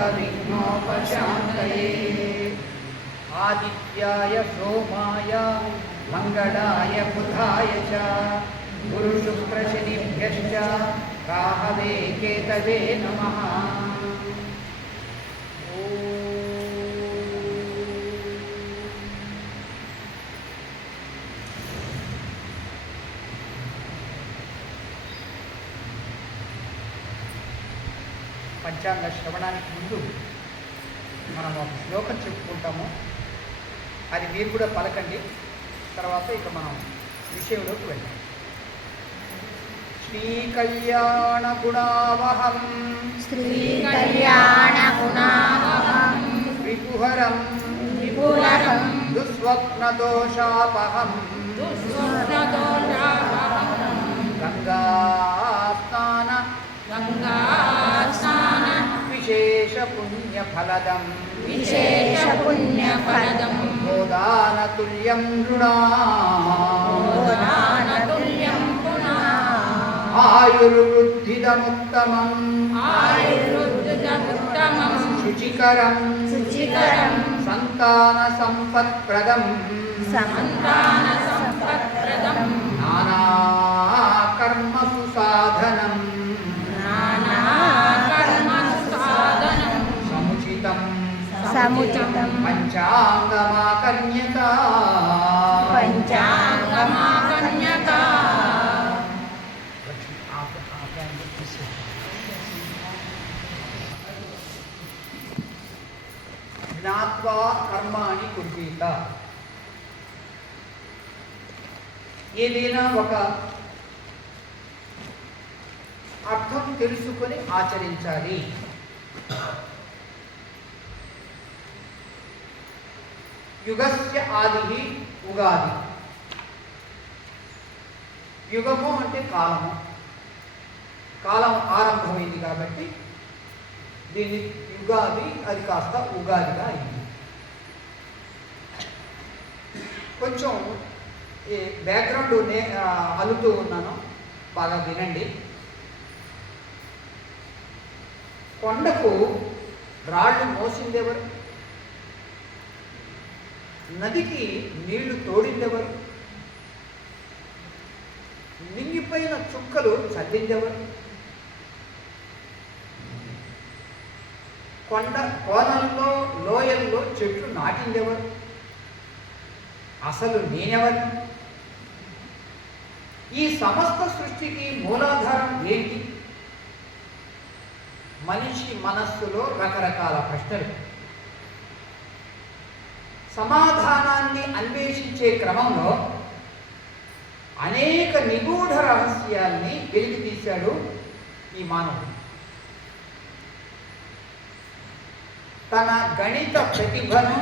सर्वविघ्नोपशान्तये आदित्याय सोमाय मंगलाय बुधाय च गुरुशुक्रशनिभ्यश्च राहवे केतवे नमः। పంచాంగ శ్రవణానికి ముందు మనం ఒక శ్లోకం చెప్పుకుంటాము, అది మీరు కూడా పలకండి. తర్వాత ఇక మనం విషయంలోకి వెళ్దాం. శ్రీ కళ్యాణ గుణావహం విపుహరం దుస్వప్న దోషాపహం గంగా స్నాన విశేష పుణ్యఫలదం గోదానతుల్యం ఆయుర్వృద్ధిదముత్తమం శుచికరం సంతాన సంపత్ప్రదం నానా కర్మసు సాధనం సముచితం పంచాంగమాకర్ణ్యత జ్ఞాత్వా కర్మాణి కుర్వీత. ఏదైనా ఒక అర్థం తెలుసుకొని ఆచరించాలి. యుగస్య ఆది ఉగాది. యుగము అంటే కాలము, కాలం ఆరంభమైంది కాబట్టి దీన్ని యుగాది, అది కాస్త ఉగాదిగా అయింది. కొంచెం ఈ బ్యాక్గ్రౌండ్ అలుతూ ఉన్నాను, బాగా వినండి. కొండకు రాళ్ళు మోసిందెవరు? నదికి నీళ్లు తోడిందెవరు? మింగిపోయిన చుక్కలు చల్లిందెవరు? కొండ కోనల్లో లోయల్లో చెట్లు నాటిందెవరు? అసలు నేనెవరు? ఈ సమస్త సృష్టికి మూలాధారం ఏంటి? మనిషి మనస్సులో రకరకాల ప్రశ్నలు. సమాధానాన్ని అన్వేషించే క్రమంలో అనేక నిగూఢ రహస్యాల్ని వెలికి తీశాడు ఈ మానవుడు. తన గణిత ప్రతిభను,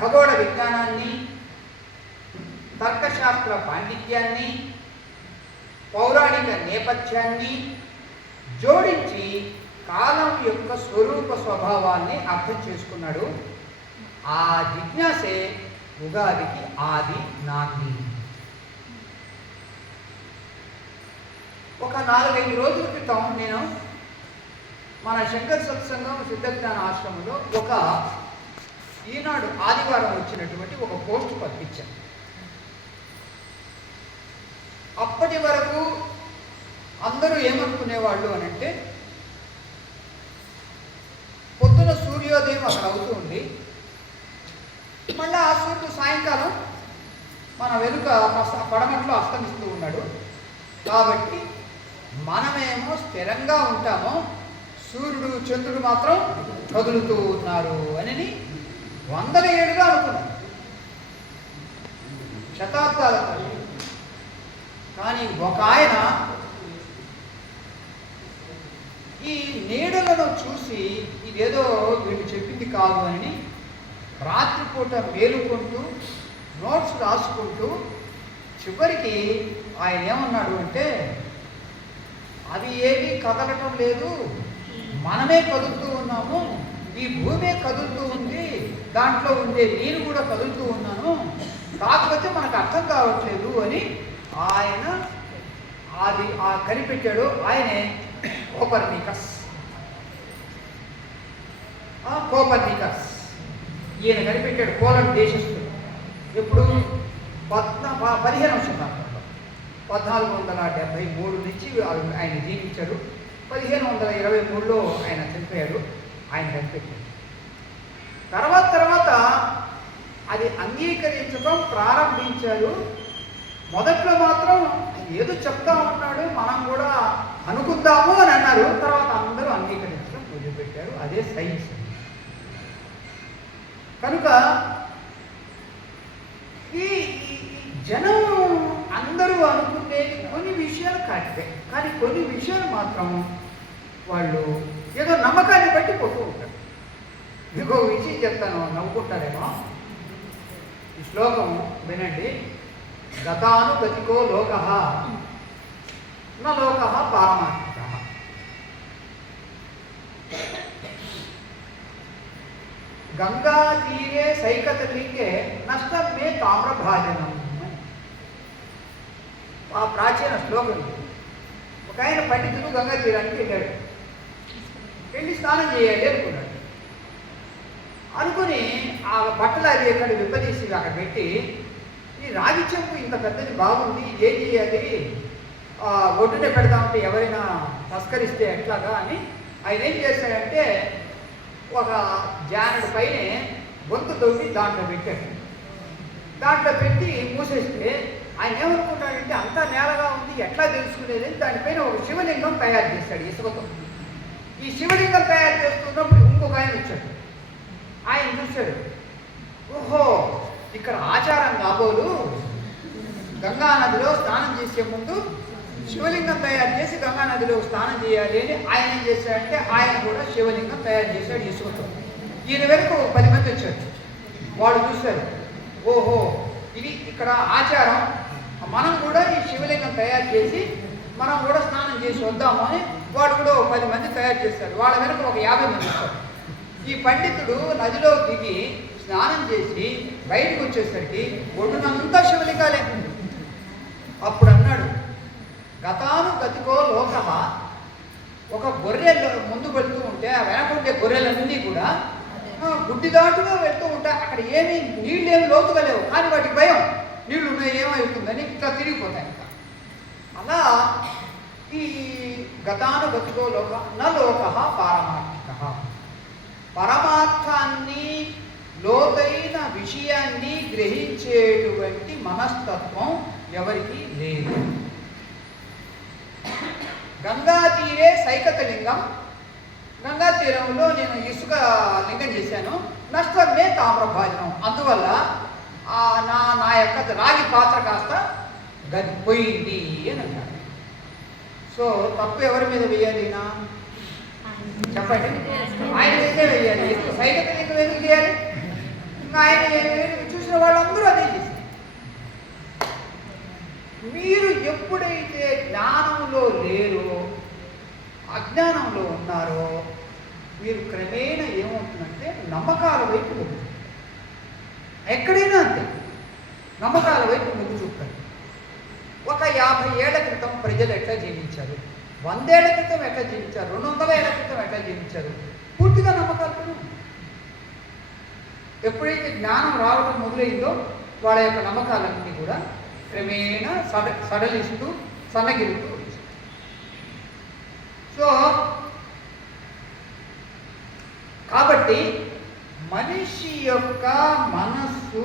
ఖగోళ విజ్ఞానాన్ని, తర్కశాస్త్ర పాండిత్యాన్ని, పౌరాణిక నేపథ్యాన్ని జోడించి కాలం యొక్క స్వరూప స్వభావాన్ని అర్థం చేసుకున్నాడు. ఆ జిజ్ఞాసే ఉగాదికి ఆది నాంది. ఒక 4-5 రోజుల క్రితం నేను మన శంకర సత్సంగం సిద్ధజ్ఞాన ఆశ్రమంలో ఒక ఈనాడు ఆదివారం వచ్చినటువంటి ఒక పోస్ట్ పంపించాను. అప్పటి వరకు అందరూ ఏమనుకునేవాళ్ళు అని అంటే, పొద్దున సూర్యోదయం అక్కడ అవుతూ ఉంది, మళ్ళీ ఆ సూర్యుడు సాయంకాలం మన వెనుక పడమట్లో అస్తమిస్తూ ఉన్నాడు. కాబట్టి మనమేమో స్థిరంగా ఉంటామో, సూర్యుడు చంద్రుడు మాత్రం కదులుతూ ఉన్నారు అని 100 ఏళ్ళుగా అనుకున్నాను, శతాబ్దాల. కానీ ఒక ఆయన ఈ నీడలను చూసి ఇదేదో వీళ్ళు చెప్పింది కాదు అని రాత్రిపూట మేలుకుంటూ నోట్స్ రాసుకుంటూ చివరికి ఆయన ఏమన్నాడు అంటే, అవి ఏమీ కదలటం లేదు, మనమే కదులుతూ ఉన్నాము, ఈ భూమే కదులుతూ ఉంది, దాంట్లో ఉండే నేను కూడా కదులుతూ ఉన్నాను, కాకపోతే మనకు అర్థం కావట్లేదు అని ఆయన కనిపెట్టాడు. ఆయనే కోపర్నికస్. కోపర్నికస్ ఈయన కనిపెట్టాడు. పోలండ్ దేశస్థుడు. ఎప్పుడు 15వ శతాబ్దంలో 1473 నుంచి ఆయన జీవించాడు. 1523లో ఆయన చనిపోయాడు. ఆయన కనిపెట్టాడు. తర్వాత అది అంగీకరించడం ప్రారంభించారు. మొదట్లో మాత్రం ఏదో చెప్తా ఉన్నాడు, మనం కూడా అనుకుందాము అని అన్నారు. తర్వాత అందరూ అంగీకరించడం మొదలుపెట్టారు. అదే సైన్స్. కనుక ఈ జనం అందరూ అనుకునేది కొన్ని విషయాలు కరెక్టే, కానీ కొన్ని విషయాలు మాత్రం వాళ్ళు ఏదో నమ్మకాన్ని బట్టి పోతూ ఉంటారు. ఇంకో విషయం చెప్తాను, నవ్వుకుంటారేమో. ఈ శ్లోకం వినండి. గతానుగతికో లోకః న లోకః పారమార్థికః. గంగా తీరే సైకతలింగే నష్టం మే తామ్రభాజనం. ఆ ప్రాచీన శ్లోకం. ఒక ఆయన పండితుడు గంగా తీరానికి వెళ్ళాడు. వెళ్ళి స్నానం చేయాలి అనుకుని ఆ బట్టలు అవి ఎక్కడ విప్పదీసి అక్కడ పెట్టి, ఈ రాగి చెంపు ఇంత పెద్దది బాగుంది, ఏం చేయాలి, ఒడ్డునే పెడదామంటే ఎవరైనా తస్కరిస్తే ఎట్లాగా అని ఆయన ఏం చేశాడంటే ఒక జానడు పైన గొంతు తవ్వి దాంట్లో పెట్టాడు. దాంట్లో పెట్టి మూసేస్తే ఆయన ఏమనుకుంటాడంటే అంతా నేలగా ఉంది, ఎట్లా తెలుసుకునేది. దానిపైన ఒక శివలింగం తయారు చేశాడు ఇసుకతో. ఈ శివలింగం తయారు చేస్తున్నప్పుడు ఇంకొక ఆయన వచ్చాడు. ఆయన చూశాడు, ఓహో ఇక్కడ ఆచారం కాబోలు, గంగానదిలో స్నానం చేసే ముందు శివలింగం తయారు చేసి గంగానదిలో స్నానం చేయాలి అని ఆయన ఏం చేశాడంటే ఆయన కూడా శివలింగం తయారు చేశాడు ఇసుకతో. ఈయన వెనుక 10 మంది వచ్చారు. వాళ్ళు చూశారు, ఓహో ఇది ఇక్కడ ఆచారం, మనం కూడా ఈ శివలింగం తయారు చేసి మనం కూడా స్నానం చేసి వద్దాము అని వాడు కూడా 10 మంది తయారు చేశారు. వాళ్ళ వెనుక ఒక 50 మంది వచ్చారు. ఈ పండితుడు నదిలో దిగి స్నానం చేసి బయటకు వచ్చేసరికి ఒడ్డునంతా శివలింగాలే. అప్పుడు అన్నాడు, గతానుగతికో లోకః. ఒక గొర్రెలు ముందు వెళ్తూ ఉంటే ఆ వెనక ఉండే గొర్రెలన్నీ కూడా గుడ్డిదాటుగా వెళ్తూ ఉంటాయి. అక్కడ ఏమీ నీళ్ళు ఏమి లోతుగా లేవు, కానీ వాటికి భయం, నీళ్లు ఉన్నాయి ఏమవుతుందని ఇట్లా తిరిగిపోతాయి. అలా ఈ గతానుగతికో లోక న లోకః పారమార్థికః. పరమార్థాన్ని, లోతైన విషయాన్ని గ్రహించేటువంటి మనస్తత్వం ఎవరికి లేదు. గంగా తీరే సైకతలింగం. గంగా తీరంలో నేను ఇసుక లింగం చేశాను. నష్టమే తామ్రభాజనం. అందువల్ల నా యొక్క రాగి పాత్ర కాస్త పోయింది అని అన్నాడు. సో తప్పు ఎవరి మీద వేయాలి? చెప్పండి. ఆయన మీదే వేయాలి. సైకతలింగం ఎందుకు చేయాలి? ఇంకా ఆయన చూసిన వాళ్ళందరూ అదే చేశారు. మీరు ఎప్పుడైతే జ్ఞానంలో లేరో, అజ్ఞానంలో ఉన్నారో, మీరు క్రమేణా ఏమవుతుందంటే నమ్మకాల వైపు మొగ్గు. ఎక్కడైనా అంతే, నమ్మకాల వైపు మొగ్గు చూపుతారు. ఒక 50 ఏళ్ల క్రితం ప్రజలు ఎట్లా జీవించారు, 100 ఏళ్ల క్రితం ఎట్లా జీవించారు, 200 ఏళ్ల క్రితం ఎట్లా జీవించారు, పూర్తిగా నమ్మకాలు. ఎప్పుడైతే జ్ఞానం రావడం మొదలైందో వాళ్ళ యొక్క నమ్మకాలన్నీ కూడా క్రమేణా సడలిస్తూ సన్నగిలుతూ వచ్చాయి. సో కాబట్టి మనిషి యొక్క మనస్సు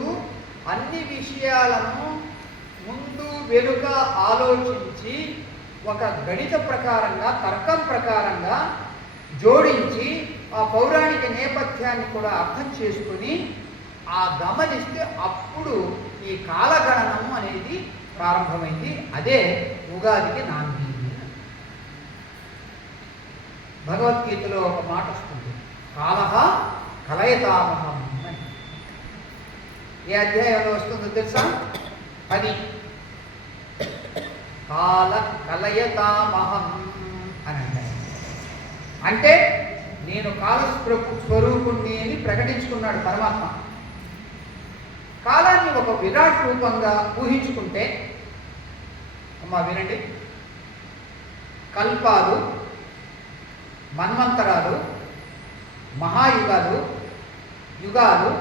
అన్ని విషయాలను ముందు వెనుక ఆలోచించి ఒక గణిత ప్రకారంగా, తర్కం ప్రకారంగా జోడించి ఆ పౌరాణిక నేపథ్యాన్ని కూడా అర్థం చేసుకుని గమనిస్తే అప్పుడు ఈ కాలగణనము అనేది ప్రారంభమైంది. అదే ఉగాదికి నాంది. భగవద్గీతలో ఒక మాట వస్తుంది, కాలః కలయతామహం అని. ఏ అధ్యాయంలో వస్తుందో తెలుసా? 10. కాల కలయతామహం అని అంటే నేను కాలస్వరూపుణ్ణి అని ప్రకటించుకున్నాడు పరమాత్మ. కాలాన్ని ఒక విరాట్ రూపంగా ఊహించుకుంటే, అమ్మా వినండి, కల్పాలు మన్వంతరాలు, మహాయుగాలు, యుగాలు,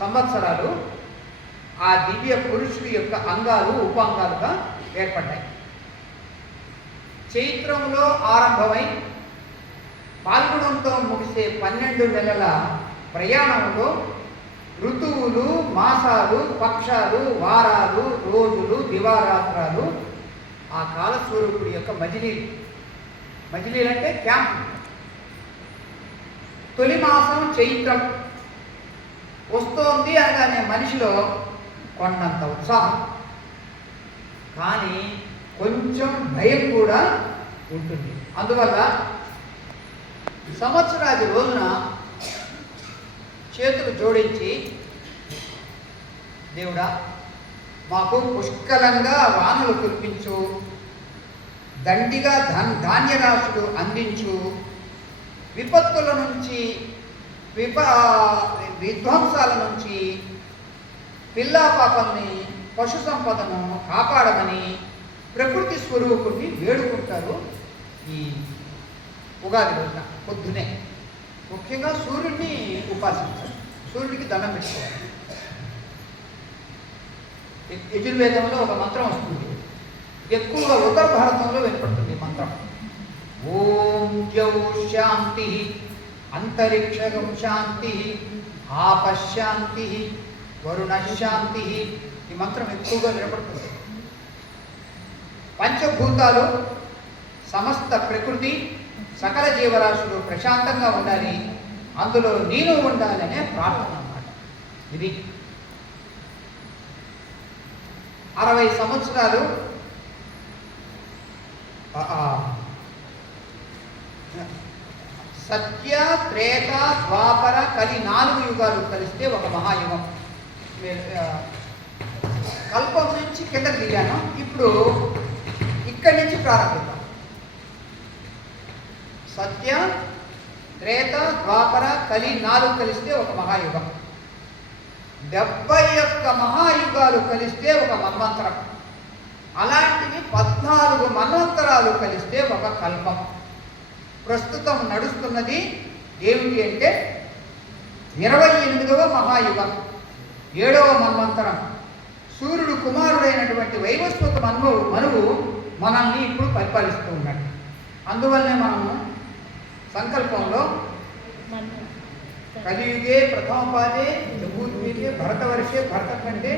సంవత్సరాలు ఆ దివ్య పురుషుడి యొక్క అంగాలు ఉపాంగాలుగా ఏర్పడ్డాయి. చైత్రంలో ఆరంభమై పాల్గొనంతో ముగిసే 12 నెలల ప్రయాణంలో ఋతువులు, మాసాలు, పక్షాలు, వారాలు, రోజులు, దివారాత్రాలు ఆ కాలస్వరూపుడి యొక్క మజిలీలు. మజిలీలు అంటే క్యాంప్. తొలి మాసం చైత్రం వస్తోంది అనగానే మనిషిలో కొండంత ఉత్సాహం, కానీ కొంచెం భయం కూడా ఉంటుంది. అందువల్ల సంవత్సరాది రోజున చేతులు జోడించి, దేవుడా మాకు పుష్కలంగా వానలు కురిపించు, దండిగా ధాన్యరాశులు అందించు, విపత్తుల నుంచి విధ్వంసాల నుంచి పిల్లా పాపల్ని పశు సంపదను కాపాడమని ప్రకృతి స్వరూపుణ్ణి వేడుకుంటారు. ఈ ఉగాది రోజున పొద్దునే ముఖ్యంగా సూర్యుడిని ఉపాసించారు, సూర్యుడికి దండం పెట్టుకోవాలి. యజుర్వేదంలో ఒక మంత్రం వస్తుంది, ఎక్కువగా ఉత్తర భారతంలో వినపడుతుంది మంత్రం. ఓం ద్యౌ శాంతి అంతరిక్షం శాంతి ఆపశాంతి వరుణ శాంతి. ఈ మంత్రం ఎక్కువగా వినపడుతుంది. పంచభూతాలు, సమస్త ప్రకృతి, సకల జీవరాశులు ప్రశాంతంగా ఉండాలి, అందులో నేను ఉండాలనే ప్రార్థన అన్నమాట. ఇది 60 సంవత్సరాలు సత్య, త్రేత, ద్వాపర, కలి 4 యుగాలు కలిస్తే ఒక మహాయుగం. కల్పం నుంచి కిందకి దిగాను, ఇప్పుడు ఇక్కడి నుంచి ప్రారంభిద్దాం. సత్య, త్రేత, ద్వాపర, కలి 4 కలిస్తే ఒక మహాయుగం. 71 మహాయుగాలు కలిస్తే ఒక మన్వంతరం. అలాంటివి 14 మన్వంతరాలు కలిస్తే ఒక కల్పం. ప్రస్తుతం నడుస్తున్నది ఏమిటి అంటే 28వ మహాయుగం, 7వ మన్వంతరం. సూర్యుడు కుమారుడైనటువంటి వైవస్వత మనువు మనల్ని ఇప్పుడు పరిపాలిస్తూ ఉన్నాడు. అందువల్లనే మనము సంకల్పంలో కలియుగే ప్రథమపాదే జంబూద్వీపే భరతవర్షే భరతఖండే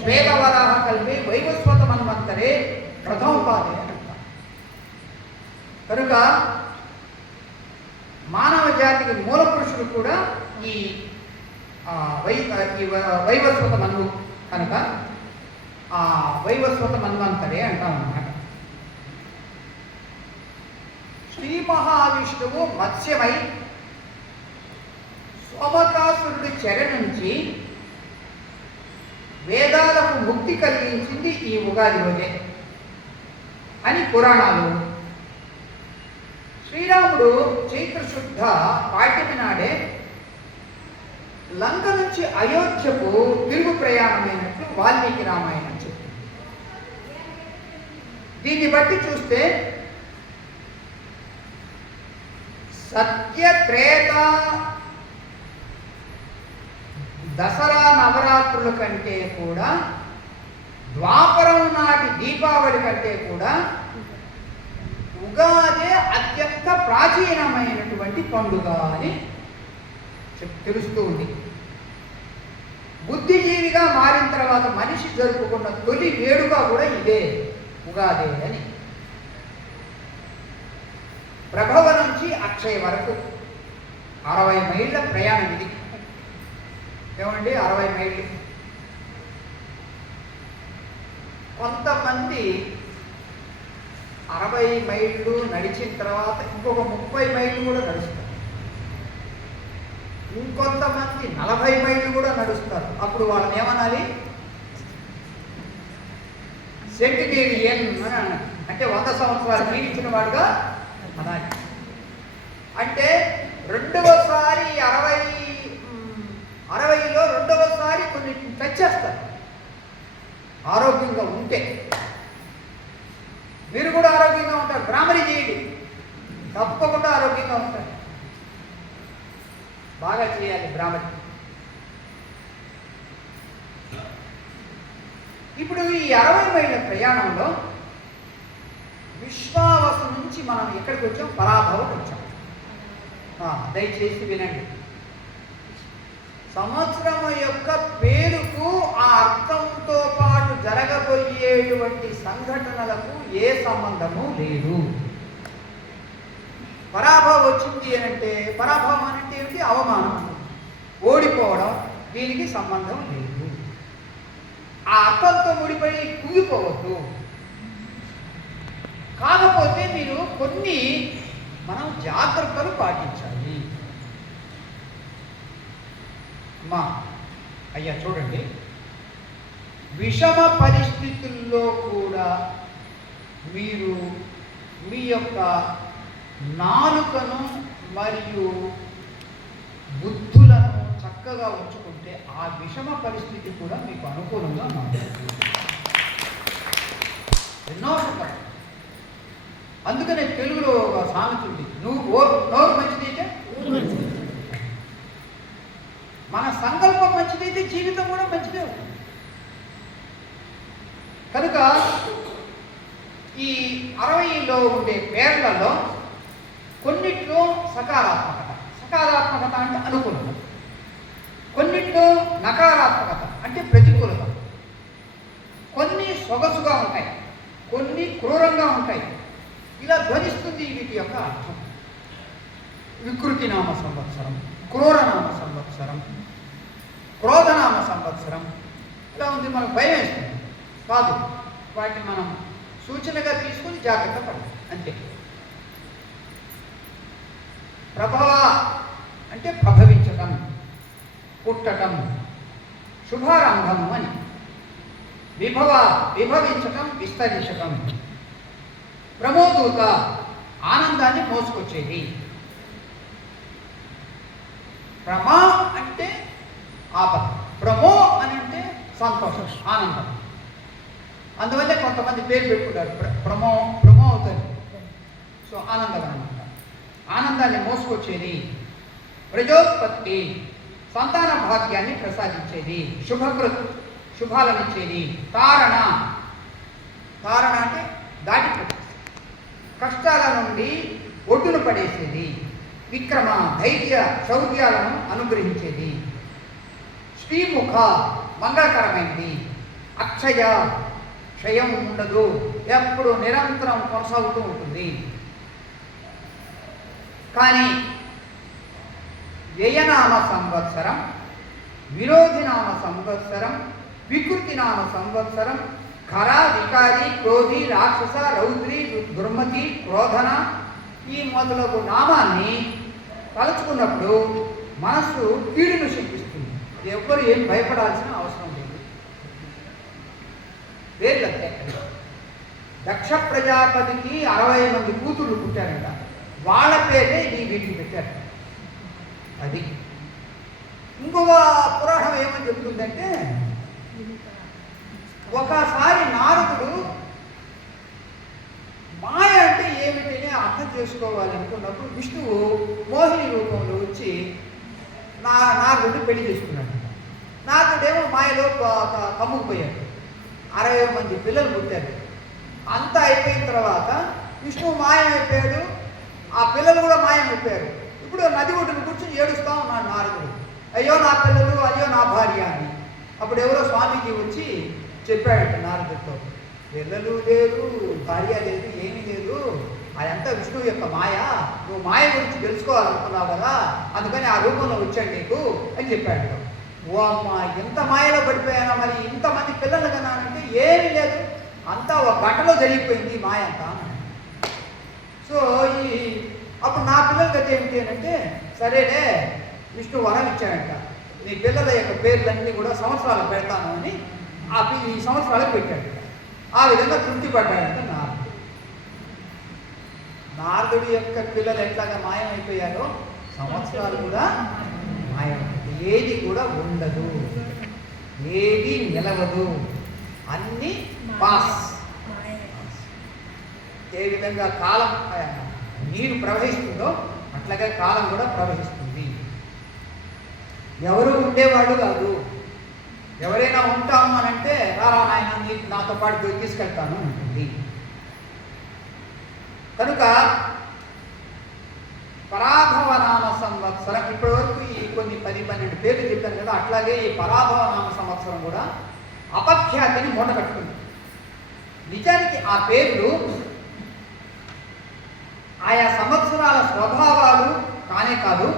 శ్వేతవరాహ కల్పే వైవస్వత మన్వంతరే ప్రథమపాదే అంటాం. కనుక మానవ జాతికి మూల పురుషుడు కూడా ఈ వైవస్వత మన్వు కనుక ఆ వైవస్వత మన్వంతరే అంటాం అన్నమాట. శ్రీ మహావిష్ణువు మత్స్యమై సోమకాసురుడి చెర నుంచి వేదాలకు ముక్తి కలిగించింది ఈ ఉగాది రోజే అని పురాణాలు. శ్రీరాముడు చైత్రశుద్ధ పాడ్యమి నాడే లంక నుంచి అయోధ్యకు తిరుగు ప్రయాణమైనట్లు వాల్మీకి రామాయణం చెప్తుంది. దీన్ని బట్టి చూస్తే సత్య, త్రేత, దసరా నవరాత్రుల కంటే కూడా, ద్వాపరం నాటి దీపావళి కంటే కూడా ఉగాదే అత్యంత ప్రాచీనమైనటువంటి పండుగ అని తెలుస్తూ ఉంది. బుద్ధిజీవిగా మారిన తర్వాత మనిషి జరుపుకున్న తొలి వేడుక కూడా ఇదే, ఉగాదే అని. ప్రభవ నుంచి అక్షయ వరకు 60 మైళ్ళ ప్రయాణం ఇది. ఏమండి 60 మైళ్ళు. కొంతమంది 60 మైళ్ళు నడిచిన తర్వాత ఇంకొక 30 మైళ్ళు కూడా నడుస్తారు, ఇంకొంతమంది 40 మైళ్ళు కూడా నడుస్తారు. అప్పుడు వాళ్ళని ఏమనాలి? సెంటినేరియన్ అని అన్నారు. అంటే 100 సంవత్సరాలు జీవించిన వాడుగా అనాలి. అంటే రెండవసారి 60లో రెండవసారి కొన్ని టచ్ చేస్తారు ఆరోగ్యంగా ఉంటే. మీరు కూడా ఆరోగ్యంగా ఉంటారు, భ్రామరి చేయండి, తప్పకుండా ఆరోగ్యంగా ఉంటాడు. బాగా చేయాలి బ్రాహ్మణి. ఇప్పుడు ఈ 60 మైళ్ళ ప్రయాణంలో విశ్వావసు నుంచి మనం ఎక్కడికి వచ్చాం? పరాభవకు వచ్చాం. దయచేసి వినండి. సంవత్సరం యొక్క పేరుకు ఆ అర్థంతో పాటు జరగబోయేటువంటి సంఘటనలకు ఏ సంబంధము లేదు. పరాభవం వచ్చింది అంటే, పరాభవం అంటే ఏమిటి? అవమానం, ఓడిపోవడం. దీనికి సంబంధం లేదు. ఆ అర్థంతో ముడిపడి కుంగిపోవద్దు. కాకపోతే మీరు కొన్ని మనం జాగ్రత్తలు పాటించాలి. అమ్మా అయ్యా చూడండి, విషమ పరిస్థితుల్లో కూడా మీరు మీ యొక్క నాలుకను మరియు బుద్ధులను చక్కగా ఉంచుకుంటే ఆ విషమ పరిస్థితి కూడా మీకు అనుకూలంగా మారుతుంది. ఎన్నో ఉంటాయి. అందుకనే తెలుగులో ఒక సామెత ఉంది, నోరు మంచిదైతే మన సంకల్పం మంచిదైతే జీవితం కూడా మంచిదే ఉంటుంది. కనుక ఈ 60లో ఉండే పేర్లలో కొన్నిట్లో సకారాత్మకత అంటే అనుకూలత, కొన్నిట్లో నకారాత్మకత అంటే ప్రతికూలత, కొన్ని సొగసుగా ఉంటాయి, కొన్ని క్రూరంగా ఉంటాయి. ఇలా ధ్వనిస్తుంది వీటి యొక్క అర్థం. వికృతి నామ సంవత్సరం, క్రూరనామ సంవత్సరం, క్రోధనామ సంవత్సరం. ఇలా ఉంది. మనకు భయం వేస్తుంది కాదు, వాటిని మనం సూచనగా తీసుకుని జాగ్రత్త పడాలి అంతే. ప్రభవ అంటే ప్రభవించటం, పుట్టటం, శుభారంభం అని. విభవించటం, విస్తరించటం. ప్రమోదూత ఆనందాన్ని మోసుకొచ్చేది. ప్రమా అంటే ఆపద, ప్రమో అని అంటే సంతోషం, ఆనందం. అందువల్లే కొంతమంది పేరు పెట్టుకుంటారు ప్రమో అవుతుంది. సో ఆనందం అనమాట. ఆనందాన్ని మోసుకొచ్చేది. ప్రజోత్పత్తి, సంతాన భాగ్యాన్ని ప్రసాదించేది. శుభకృత్, శుభాలనిచ్చేది. తారణ అంటే దాటిపోతుంది, కష్టాల నుండి ఒడ్డున పడేసేది. విక్రమ, ధైర్య శౌర్యాలను అనుగ్రహించేది. శ్రీముఖ, మంగళకరమైనది. అక్షయ, క్షయం ఉండదు, ఎప్పుడు నిరంతరం కొనసాగుతూ ఉంటుంది. కానీ వ్యయనామ సంవత్సరం, విరోధినామ సంవత్సరం, వికృతినామ సంవత్సరం, ఖర, వికారి, క్రోధి, రాక్షస, రౌద్రి, దుర్మతి, క్రోధన ఈ మొదలగు నామాన్ని తలుచుకున్నప్పుడు మనస్సు కీడును శంకిస్తుంది. ఎవ్వరు ఏం భయపడాల్సిన అవసరం లేదు. పేర్లంతే. దక్ష ప్రజాపతికి 60 మంది కూతుర్లు పుట్టారంట. వాళ్ళ పేరే వీటికి పెట్టారు. అది ఇంకొక పురాణం ఏమని చెప్తుందంటే, ఒకసారి నారదుడు మాయ అంటే ఏమిటని అర్థం చేసుకోవాలనుకున్నప్పుడు విష్ణువు మోహిని రూపంలో వచ్చి నారదుడిని పెళ్లి చేసుకున్నాడు. నారదుడేమో మాయలో కమ్ముకుపోయాడు. 60 మంది పిల్లలు పుట్టారు. అంతా అయిపోయిన తర్వాత విష్ణువు మాయమైపోయాడు, ఆ పిల్లలు కూడా మాయమైపోయారు. ఇప్పుడు నది ఒడ్డును కూర్చొని ఏడుస్తూ ఉన్నాడు నారదుడు, అయ్యో నా పిల్లలు, అయ్యో నా భార్య అని. అప్పుడు ఎవరో స్వామీజీ వచ్చి చెప్పాడంట నారదుడితో, పిల్లలు లేరు, భార్య లేదు, ఏమీ లేదు, అదంతా విష్ణువు యొక్క మాయ, నువ్వు మాయ గురించి తెలుసుకోవాలనుకున్నావు కదా, అందుకని ఆ రూపంలో వచ్చాడు నీకు అని చెప్పాడు. ఓ అమ్మ, ఎంత మాయలో పడిపోయానా, మరి ఇంతమంది పిల్లలు కన్నానంటే ఏమీ లేదు, అంతా ఒక గంటలో జరిగిపోయింది మాయ అంతా. సో అప్పుడు నా పిల్లల గతి ఏమిటి అని అంటే, సరేలే విష్ణు వరం ఇచ్చాడంట, నీ పిల్లల యొక్క పేర్లన్నీ కూడా సంవత్సరాలు పెడతాను అని ఈ సంవత్సరాలకు పెట్టాడు. ఆ విధంగా తృప్తి పడ్డాడంట నారదుడి యొక్క పిల్లలు ఎట్లాగా మాయమైపోయారో సంవత్సరాలు కూడా మాయమైపోయి ఏది కూడా ఉండదు, ఏది నిలవదు, అన్నీ పాస్. ఏ విధంగా కాలం నీరు ప్రవహిస్తుందో అట్లాగే కాలం కూడా ప్రవహిస్తుంది. ఎవరు ఉండేవాడు కాదు. ఎవరైనా ఉంటాము అని అంటే రారా నాయన నీకు నాతో పాటు తీసుకెళ్తాను ఉంటుంది. కనుక పరాభవ నామ సంవత్సరం, ఇప్పటి వరకు ఈ కొన్ని 10-12 పేర్లు చెప్పాను కదా, అట్లాగే ఈ పరాభవ నామ సంవత్సరం కూడా అపఖ్యాతిని మూట కట్టుకుంది. నిజానికి ఆ పేర్లు ఆయా సంవత్సరాల స్వభావాలు కానే కాదు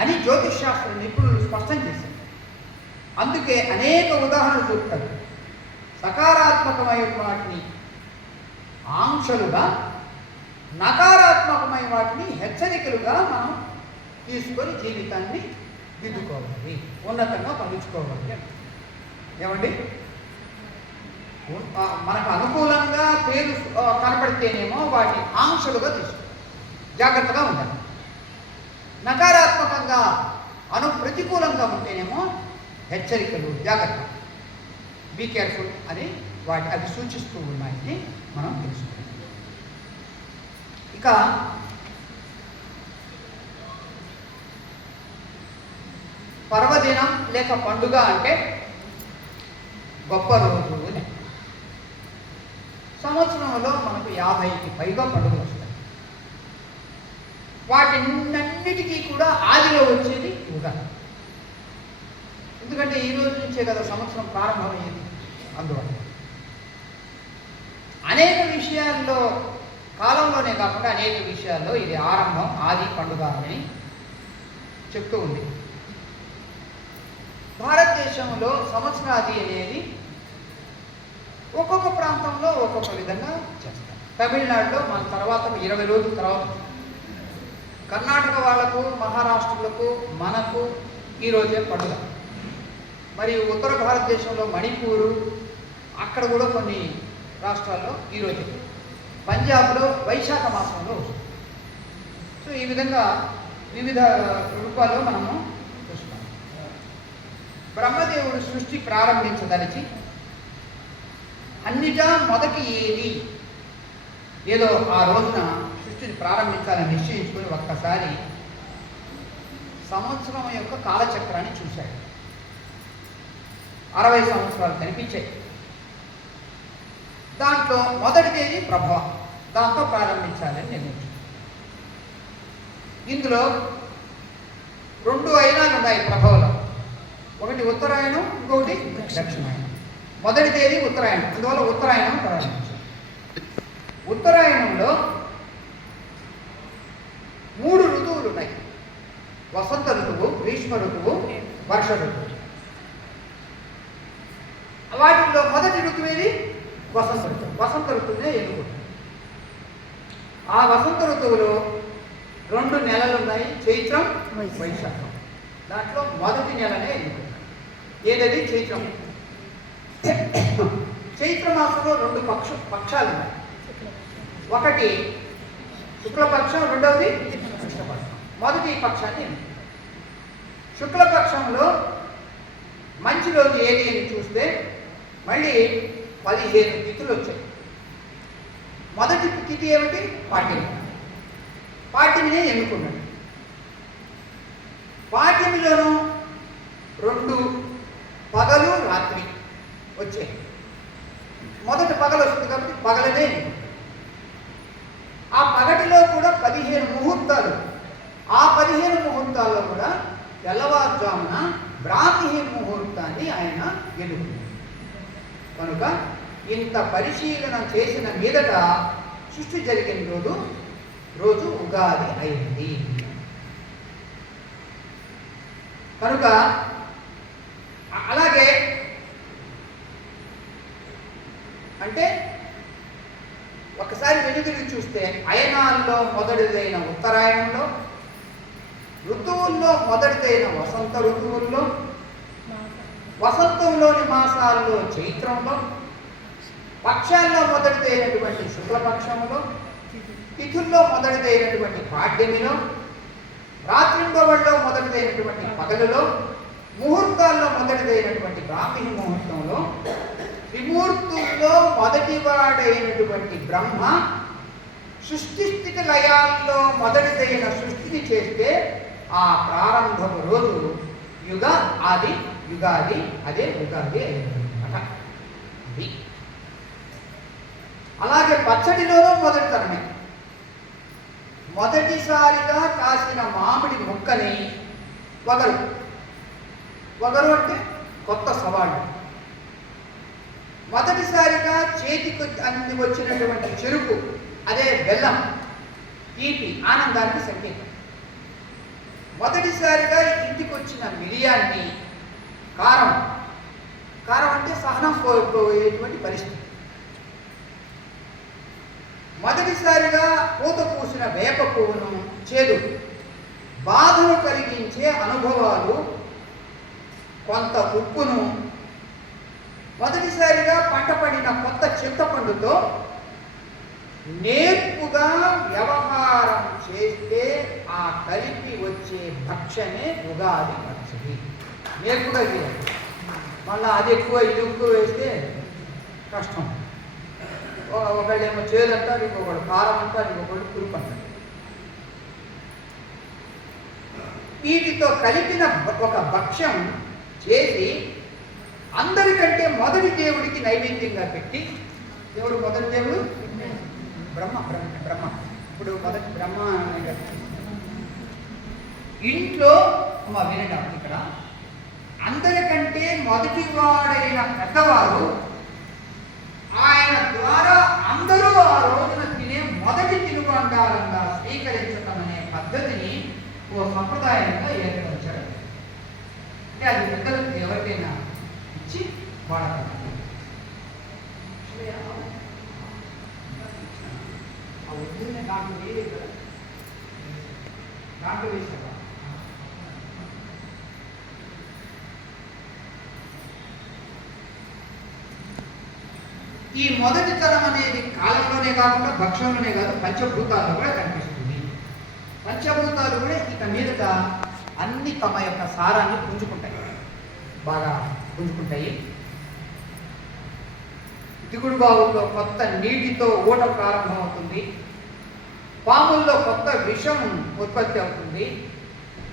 అని జ్యోతిష్ శాస్త్ర నిపుణులు స్పష్టం చేశారు. అందుకే అనేక ఉదాహరణలు చూపుతారు. సకారాత్మకమైన వాటిని ఆంక్షలుగా, నకారాత్మకమైన వాటిని హెచ్చరికలుగా మనం తీసుకొని జీవితాన్ని దిద్దుకోవాలి, ఉన్నతంగా పండించుకోవాలి. ఏమండి, మనకు అనుకూలంగా పేరు కనపడితేనేమో వాటిని ఆంక్షలుగా తీసుకోవాలి, జాగ్రత్తగా ఉండాలి. నకారాత్మకంగా ప్రతికూలంగా ఉంటేనేమో హెచ్చరికలు, జాగ్రత్త, బీ కేర్ఫుల్ అని అవి సూచిస్తూ ఉన్నాయని మనం తెలుసుకుంటాం. ఇక పర్వదినం లేక పండుగ అంటే గొప్ప రోజు అని. సంవత్సరంలో మనకు 50కి పైగా పండుగలు వస్తాయి. వాటినన్నిటికీ కూడా ఆదిలో వచ్చేది ఉగాది. ఎందుకంటే ఈ రోజు నుంచే కదా సంవత్సరం ప్రారంభమయ్యేది. అందువల్ల అనేక విషయాల్లో, కాలంలోనే కాకుండా అనేక విషయాల్లో ఇది ఆరంభం, ఆది పండుగ అని చెప్తూ ఉంది. భారతదేశంలో సంవత్సరాది అనేది ఒక్కొక్క ప్రాంతంలో ఒక్కొక్క విధంగా చేస్తారు. తమిళనాడులో మన తర్వాత 20 రోజుల తర్వాత, కర్ణాటక వాళ్ళకు, మహారాష్ట్రలకు, మనకు ఈరోజే పండుగ. మరియు ఉత్తర భారతదేశంలో మణిపూరు, అక్కడ కూడా కొన్ని రాష్ట్రాల్లో ఈరోజే, పంజాబ్లో వైశాఖ మాసంలో వస్తుంది. సో ఈ విధంగా వివిధ రూపాల్లో మనము చూస్తాం. బ్రహ్మదేవుడు సృష్టి ప్రారంభించదలిచి అన్నిటా మొదటి ఏదో ఆ రోజున సృష్టిని ప్రారంభించాలని నిశ్చయించుకొని ఒక్కసారి సంవత్సరం యొక్క కాలచక్రాన్ని చూశాడు. 60 సంవత్సరాలు కనిపించాయి. దాంట్లో మొదటి తేదీ ప్రభవ, దాంతో ప్రారంభించాలని నిర్ణయించారు. ఇందులో 2 అయినాలు ఉన్నాయి ప్రభవలో. ఒకటి ఉత్తరాయణం, ఇంకొకటి దక్షిణాయనం. మొదటి తేదీ ఉత్తరాయణం, అందువల్ల ఉత్తరాయణం ప్రారంభించారు. ఉత్తరాయణంలో 3 ఋతువులు ఉన్నాయి. వసంత ఋతువు, గ్రీష్మ ఋతువు, వర్ష ఋతువు. వాటిల్లో మొదటి ఋతువు ఏది? వసంత ఋతువు. వసంత ఋతువునే ఎన్నుకుంటారు. ఆ వసంత ఋతువులో 2 నెలలు ఉన్నాయి, చైత్రం, వైశాఖం. దాంట్లో మొదటి నెలనే ఎన్నుకుంటారు. ఏదది? చైత్రం. చైత్ర మాసంలో 2 పక్షాలు ఉన్నాయి. ఒకటి శుక్లపక్షం, రెండవది కృష్ణపక్షం. మొదటి పక్షాన్ని ఎన్నుకుంటారు. శుక్లపక్షంలో మంచి రోజు ఏది అని చూస్తే మళ్ళీ 15 తిథులు వచ్చాయి. మొదటి తిథి ఏమిటి? పాడ్యమి. పాడ్యమిని ఎన్నుకున్నాడు. పాడ్యమిలోనూ 2 పగలు, రాత్రి వచ్చాయి. మొదట పగలు వస్తుంది కాబట్టి పగలనే ఎన్నుకుంటాడు. ఆ పగటిలో కూడా 15 ముహూర్తాలు. ఆ 15 ముహూర్తాల్లో కూడా తెల్లవారుజామున బ్రాహ్మీ ముహూర్తాన్ని ఆయన ఎన్నుకున్నాడు. కనుక ఇంత పరిశీలన చేసిన మీదట సృష్టి జరిగిన రోజు ఉగాది అయింది. కనుక అలాగే అంటే ఒకసారి వెనుదిరిగి చూస్తే అయనాల్లో మొదటిదైన ఉత్తరాయణంలో, ఋతువుల్లో మొదటిదైన వసంత ఋతువుల్లో, వసంతంలోని మాసాల్లో చైత్రంలో, పక్షాల్లో మొదటిదైనటువంటి శుక్లపక్షంలో, తిథుల్లో మొదటిదైనటువంటి పాడ్యమిలో, రాత్రింబవళ్ళలో మొదటిదైనటువంటి పగలులో, ముహూర్తాల్లో మొదటిదైనటువంటి బ్రాహ్మీ ముహూర్తంలో, త్రిమూర్తుల్లో మొదటివాడైనటువంటి బ్రహ్మ సృష్టి స్థితి లయాల్లో మొదటిదైన సృష్టిని చేస్తే ఆ ప్రారంభపు రోజు యుగాది అదే ఉగాది అయిందన్నమాట. అలాగే పచ్చడిలోనూ మొదటితనమే. మొదటిసారిగా కాసిన మామిడి ముక్కని వగరు అంటే కొత్త సవాళ్ళు. మొదటిసారిగా చేతికి అంది వచ్చినటువంటి చెరుకు అదే బెల్లం, తీపి ఆనందానికి సంకేతం. మొదటిసారిగా ఇంటికి వచ్చిన మిరియాన్ని కారం అంటే సహనం కోల్పోయేటువంటి పరిస్థితి. మొదటిసారిగా పూత పూసిన వేప పువ్వును చేదు, బాధను కలిగించే అనుభవాలు, కొంత ఉప్పును, మొదటిసారిగా పంట పడిన కొత్త చింతపండుతో నేర్పుగా వ్యవహారం చేస్తే ఆ కలిపి వచ్చే భక్షమే ఉగాది పచ్చడి. నేర్పుగా చేయాలి. మళ్ళీ అది ఎక్కువ ఇది ఎక్కువ వేస్తే కష్టం. ఒకళ్ళేమో చేదు అంటారు, ఇంకొకడు కారం అంటారు, ఇంకొకడు పులుపు అంటారు. వీటితో కలిపిన ఒక భక్ష్యం చేసి అందరికంటే మొదటి దేవుడికి నైవేద్యంగా పెట్టి, దేవుడు మొదటి దేవుడు బ్రహ్మ. ఇప్పుడు మొదటి బ్రహ్మ ఇంట్లో వినడం ఇక్కడ అందరికంటే మొదటివాడైన పెద్దవారు, ఆయన ద్వారా అందరూ ఆ రోజున తినే మొదటి తినుబండారంగా స్వీకరించడం అనే పద్ధతిని ఓ సంప్రదాయంగా ఏర్పరిచారు. అంటే అది పెద్దలకు ఎవరికైనా ఇచ్చి వాడతారు. దాంట్లో వేయలేదు కదా, దాంట్లో వేసావా? ఈ మొదటి తరం అనేది కాలంలోనే కాకుండా భక్షంలోనే కాదు, పంచభూతాల్లో కూడా కనిపిస్తుంది. పంచభూతాలు కూడా ఇక మీదట అన్ని తమ యొక్క సారాన్ని బాగా పుంజుకుంటాయి. దిగుడు బావుల్లో కొత్త నీటితో ఊట ప్రారంభమవుతుంది. పాముల్లో కొత్త విషం ఉత్పత్తి అవుతుంది.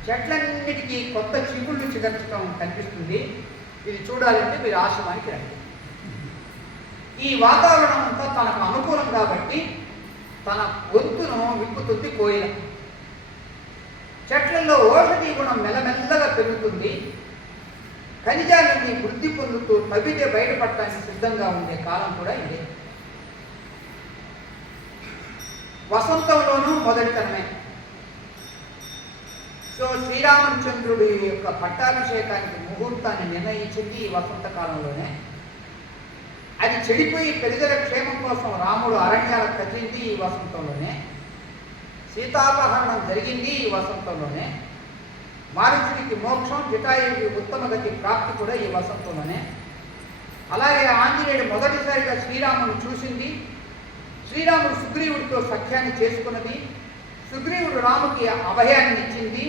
చెట్లన్నిటికీ కొత్త చిగుళ్ళు చిగర్చడం కనిపిస్తుంది. ఇది చూడాలంటే మీరు ఆశ్రమానికి రండి. ఈ వాతావరణం అంతా తనకు అనుకూలం కాబట్టి తన గొంతును విప్పుతుంది కోయిల. చెట్లలో ఔషధి గుణం మెల్లమెల్లగా పెరుగుతుంది. ఖనిజాలన్నీ వృద్ధి పొందుతూ తవ్వితే బయటపడటానికి సిద్ధంగా ఉండే కాలం కూడా ఇదే. వసంతంలోనూ మొదటితనమే. సో శ్రీరామచంద్రుడి యొక్క పట్టాభిషేకానికి ముహూర్తాన్ని నిర్ణయించింది ఈ వసంత కాలంలోనే. అది చెడిపోయి పెద్దల క్షేమం కోసం రాముడు అరణ్యాలకు కదిలింది ఈ వసంతంలోనే. సీతాపహరణం జరిగింది ఈ వసంతంలోనే. మారుచుడికి మోక్షం, జటాయుడికి ఉత్తమ గతి ప్రాప్తి కూడా ఈ వసంతంలోనే. అలాగే ఆంజనేయుడు మొదటిసారిగా శ్రీరామును చూసింది. శ్రీరాముడు సుగ్రీవుడితో సఖ్యాన్ని చేసుకున్నది. సుగ్రీవుడు రాముకి అభయాన్ని ఇచ్చింది.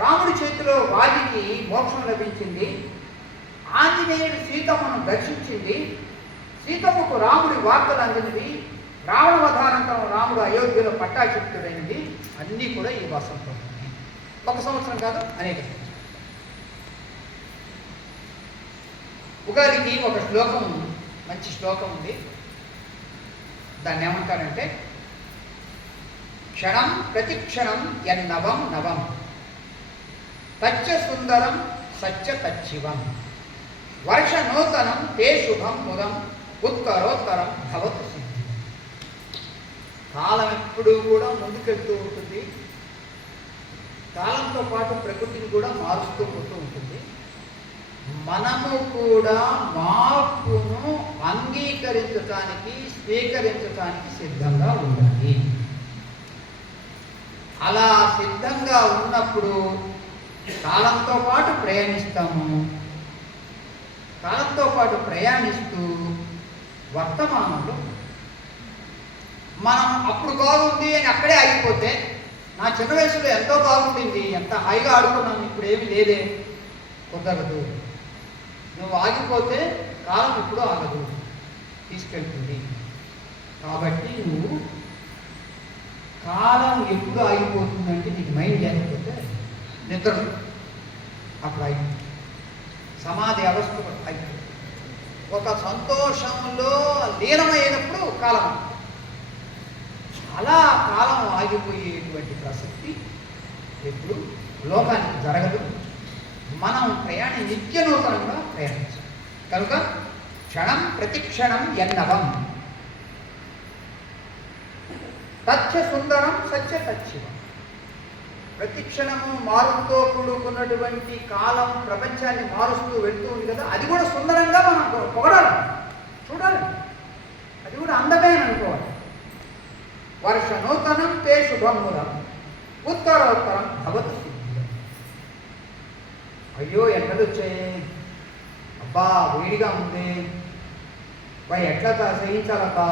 రాముడి చేతిలో వాలికి మోక్షం లభించింది. ఆంజనేయుడు సీతమ్మను దర్శించింది. సీతమ్మకు రాముడి వార్తలు అందినవి. రావణవధానంతరం రాముడు అయోధ్యలో పట్టాభిషిక్తుడైనది. అన్నీ కూడా ఈ వసంతం. ఒక సంవత్సరం కాదు, అనేక సంవత్సరం. ఉగాదికి ఒక శ్లోకం, మంచి శ్లోకం ఉంది. దాన్ని ఏమంటారంటే, క్షణం ప్రతిక్షణం యన్నవం నవం తచ్చ సుందరం సచ్చ తచ్చివం వర్ష నూతనం తే శుభం ముదం ఉత్తరోత్తరం భవతు సిద్ధి. కాలం ఎప్పుడూ కూడా ముందుకెళ్తూ ఉంటుంది. కాలంతో పాటు ప్రకృతిని కూడా మారుస్తూ పోతూ ఉంటుంది. మనము కూడా మార్పును అంగీకరించటానికి, స్వీకరించటానికి సిద్ధంగా ఉండాలి. అలా సిద్ధంగా ఉన్నప్పుడు కాలంతో పాటు ప్రయాణిస్తాము. కాలంతో పాటు ప్రయాణిస్తూ వర్తమానంలో మనం అప్పుడు బాగుంది అని అక్కడే ఆగిపోతే, నా చిన్న వయసులో ఎంతో బాగుంటుంది, ఎంత హాయిగా ఆడుకున్నాను, ఇప్పుడు ఏమి లేదే, కుదరదు. నువ్వు ఆగిపోతే కాలం ఎప్పుడూ ఆగదు, తీసుకెళ్తుంది. కాబట్టి నువ్వు కాలం ఎప్పుడు ఆగిపోతుందంటే నీకు మైండ్ లేకపోతే నిద్ర అప్పుడు అయిపోతుంది, సమాధి అవస్థ అయిపోతుంది. ఒక సంతోషంలో లీనమైనప్పుడు కాలం, చాలా కాలం ఆగిపోయేటువంటి ప్రసక్తి ఎప్పుడు లోకానికి జరగదు. మనం నిత్య నూతనంగా ప్రయాణించాలి. కనుక క్షణం ప్రతిక్షణం ఎన్నవం తథ్య సుందరం సత్య తచ్చివం. ప్రతి క్షణము మారుతో కూడుకున్నటువంటి కాలం ప్రపంచాన్ని మారుస్తూ వెళ్తూ ఉంది కదా, అది కూడా సుందరంగా మనం పొగడాలి, చూడాలి, అది కూడా అందమే అని అనుకోవాలి. వర్ష నూతనం తే శుభమురం ఉత్తరోత్తరం భవతు సిద్ధిరం. అయ్యో ఎండలు వచ్చాయి, అబ్బా వేడిగా ఉంది, ఎట్లా సహించాలబ్బా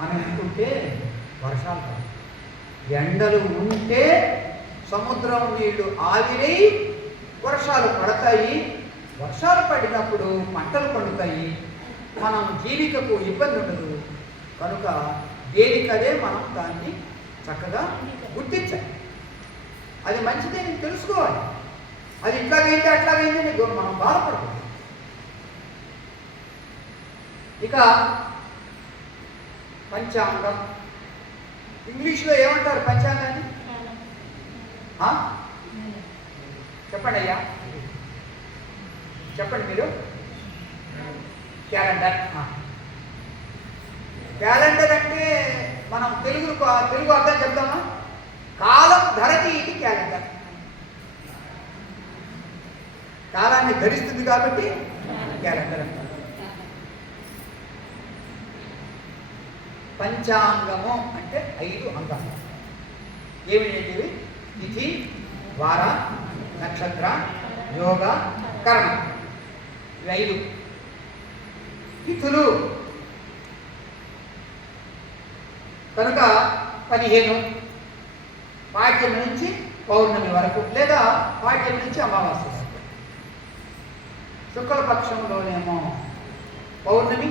అని అనుకుంటే వర్షాలు కాదు. ఎండలు ఉంటే సముద్రం నీళ్లు ఆవిరై వర్షాలు పడతాయి. వర్షాలు పడినప్పుడు పంటలు పండుతాయి, మనం జీవికకు ఇబ్బంది ఉండదు. కనుక దేనికదే మనం దాన్ని చక్కగా గుర్తించాలి. అది మంచిదే నీకు తెలుసుకోవాలి. అది ఇట్లాగైతే అట్లాగైంది నీకు మనం బాధపడకూడదు. ఇక పంచాంగం, ఇంగ్లీష్లో ఏమంటారు పంచాంగాన్ని? చెప్పండి అయ్యా, చెప్పండి మీరు. క్యాలెండర్. క్యాలెండర్ అంటే మనం తెలుగు అర్థం చెప్తామా? కాలం ధరతి ఇది క్యాలెండర్. కాలాన్ని ధరిస్తుంది కాబట్టి క్యాలెండర్ అంటారు. పంచాంగము అంటే 5 అంగాలు. ఏమిటి? తిథి, వార, నక్షత్ర, యోగ, కర్ణ. 5 తిథులు. కనుక 15 పాడ్యమి నుంచి పౌర్ణమి వరకు, లేదా పాడ్యమి నుంచి అమావాస్య వరకు. శుక్లపక్షంలోనేమో పౌర్ణమి,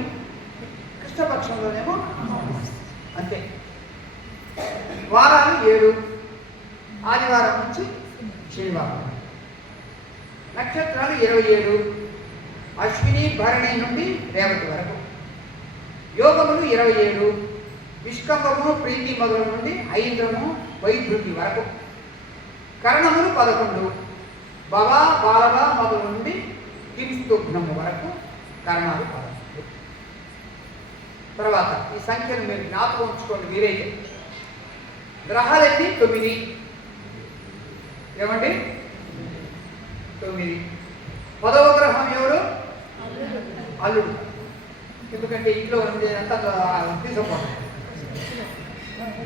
కృష్ణపక్షంలోనేమో అమావాస్య. అంతే. వారాలు 7, ఆదివారం నుంచి శనివారం. నక్షత్రాలు 27, అశ్విని భరణి నుండి రేవతి వరకు. యోగములు 27, విష్కంభము ప్రీతి మొదలు నుండి ఐంద్రము వైద్యుతి వరకు. కరణములు 11, భవ బాలవ మొదలు నుండి కింస్తుఘ్నము వరకు కరణాలు 11. తర్వాత ఈ సంఖ్యను మీరు జ్ఞాపకం ఉంచుకోండి వీరైతే. గ్రహాలన్నీ 9. ఏమండి? 9. 10వ గ్రహం ఎవరు? అల్లుడు. ఎందుకంటే ఇంట్లో ఉండేదంతా తీసుకోండి.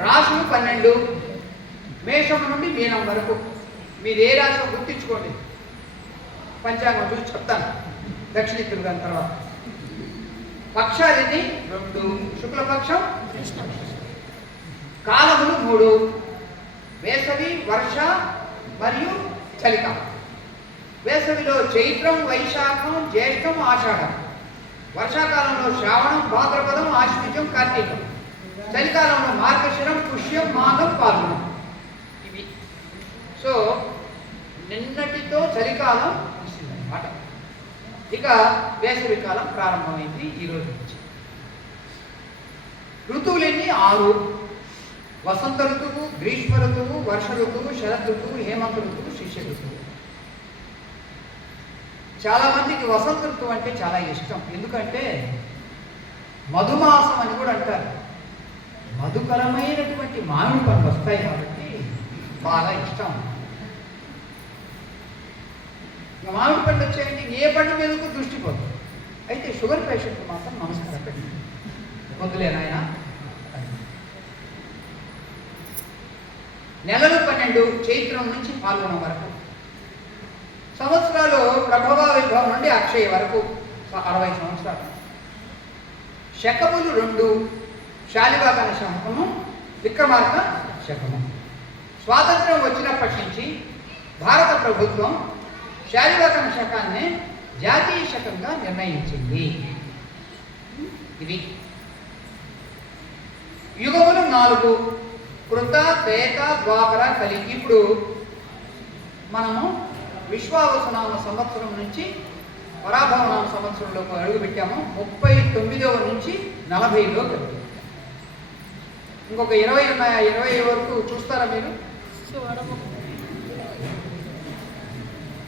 రాశులు 12, మేషం నుండి మీనం వరకు. మీరు ఏ రాశి గుర్తించుకోండి, పంచాంగం చూసి చెప్తాను దక్షిణ తిరుగు తర్వాత. పక్షాలని 2, శుక్లపక్షం, కాలములు 3, వేసవి, వర్ష మరియు చలికాలం. వేసవిలో చైత్రం, వైశాఖం, జ్యేష్టం, ఆషాఢం. వర్షాకాలంలో శ్రావణం, భాద్రపదం, ఆశ్విజం, కార్తీకం. చలికాలంలో మార్గశిరం, పుష్యం, మాఘం, పాల్గొనం. ఇవి. సో నిన్నటితో చలికాలం ముగిసిందన్నమాట. ఇక వేసవి కాలం ప్రారంభమైంది ఈ రోజు నుంచి. ఋతువులన్నీ 6: వసంత ఋతువు, గ్రీష్మ ఋతువు, వర్ష ఋతువు, శరద్ ఋతువు, హేమంత ఋతువు, శిష్య ఋతువు. చాలా మందికి వసంత ఋతువు అంటే చాలా ఇష్టం. ఎందుకంటే మధుమాసం అని కూడా అంటారు. మధుకరమైనటువంటి మామిడి పండ్లు వస్తాయి కాబట్టి బాగా ఇష్టం. మామిడి పండు వచ్చాయంటే ఏ పండు మీదకు దృష్టి పోతుంది. అయితే షుగర్ పేషెంట్ మాత్రం నమస్కారం పెట్టండి, వద్దులేనాయన. నెలలు 12, చైత్రం నుంచి పాల్గొనం వరకు. సంవత్సరాలు ప్రభవ విభవం నుండి అక్షయ వరకు 60 సంవత్సరాలు. శకములు 2: శాలివాహన శకము, విక్రమార్క శకము. స్వాతంత్ర్యం వచ్చినప్పటి నుంచి భారత ప్రభుత్వం శాలివాహన శకాన్ని జాతీయ శకంగా నిర్ణయించింది. ఇది. యుగములు 4: కృత, త్రేత, ద్వాపర, కలి. ఇప్పుడు మనము విశ్వావసునామ సంవత్సరం నుంచి పరాభవనామ సంవత్సరంలోకి అడుగు పెట్టాము. 39వ నుంచి 40లోకి వెళ్తాం. ఇంకొక 20 ఉన్నాయా? 20 వరకు చూస్తారా మీరు?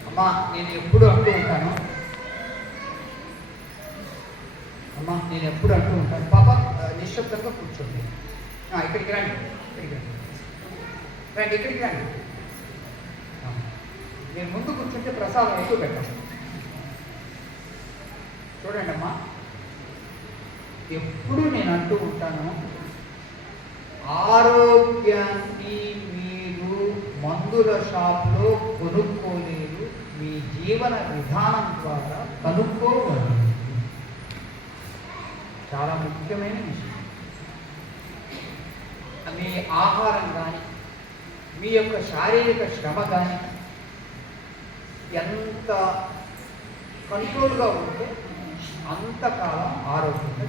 అమ్మా నేను ఎప్పుడు అంటూ ఉంటాను, పాప నిశ్శబ్దంగా కూర్చోండి. ఇక్కడికి రండి, ఇక్కడికి రండి. నేను ముందు కూర్చుంటే ప్రసాదం ఎక్కువ పెట్టండి. చూడండి అమ్మా, ఎప్పుడు నేను అంటూ ఉంటాను, ఆరోగ్యాన్ని మీరు మందుల షాప్లో కొనుక్కోలేరు, మీ జీవన విధానం ద్వారా కనుక్కోగలరు. చాలా ముఖ్యమైన విషయం. మీ ఆహారం కానీ, మీ యొక్క శారీరక శ్రమ కానీ ఎంత కంట్రోల్గా ఉంటే అంతకాలం ఆరోగ్యంగా.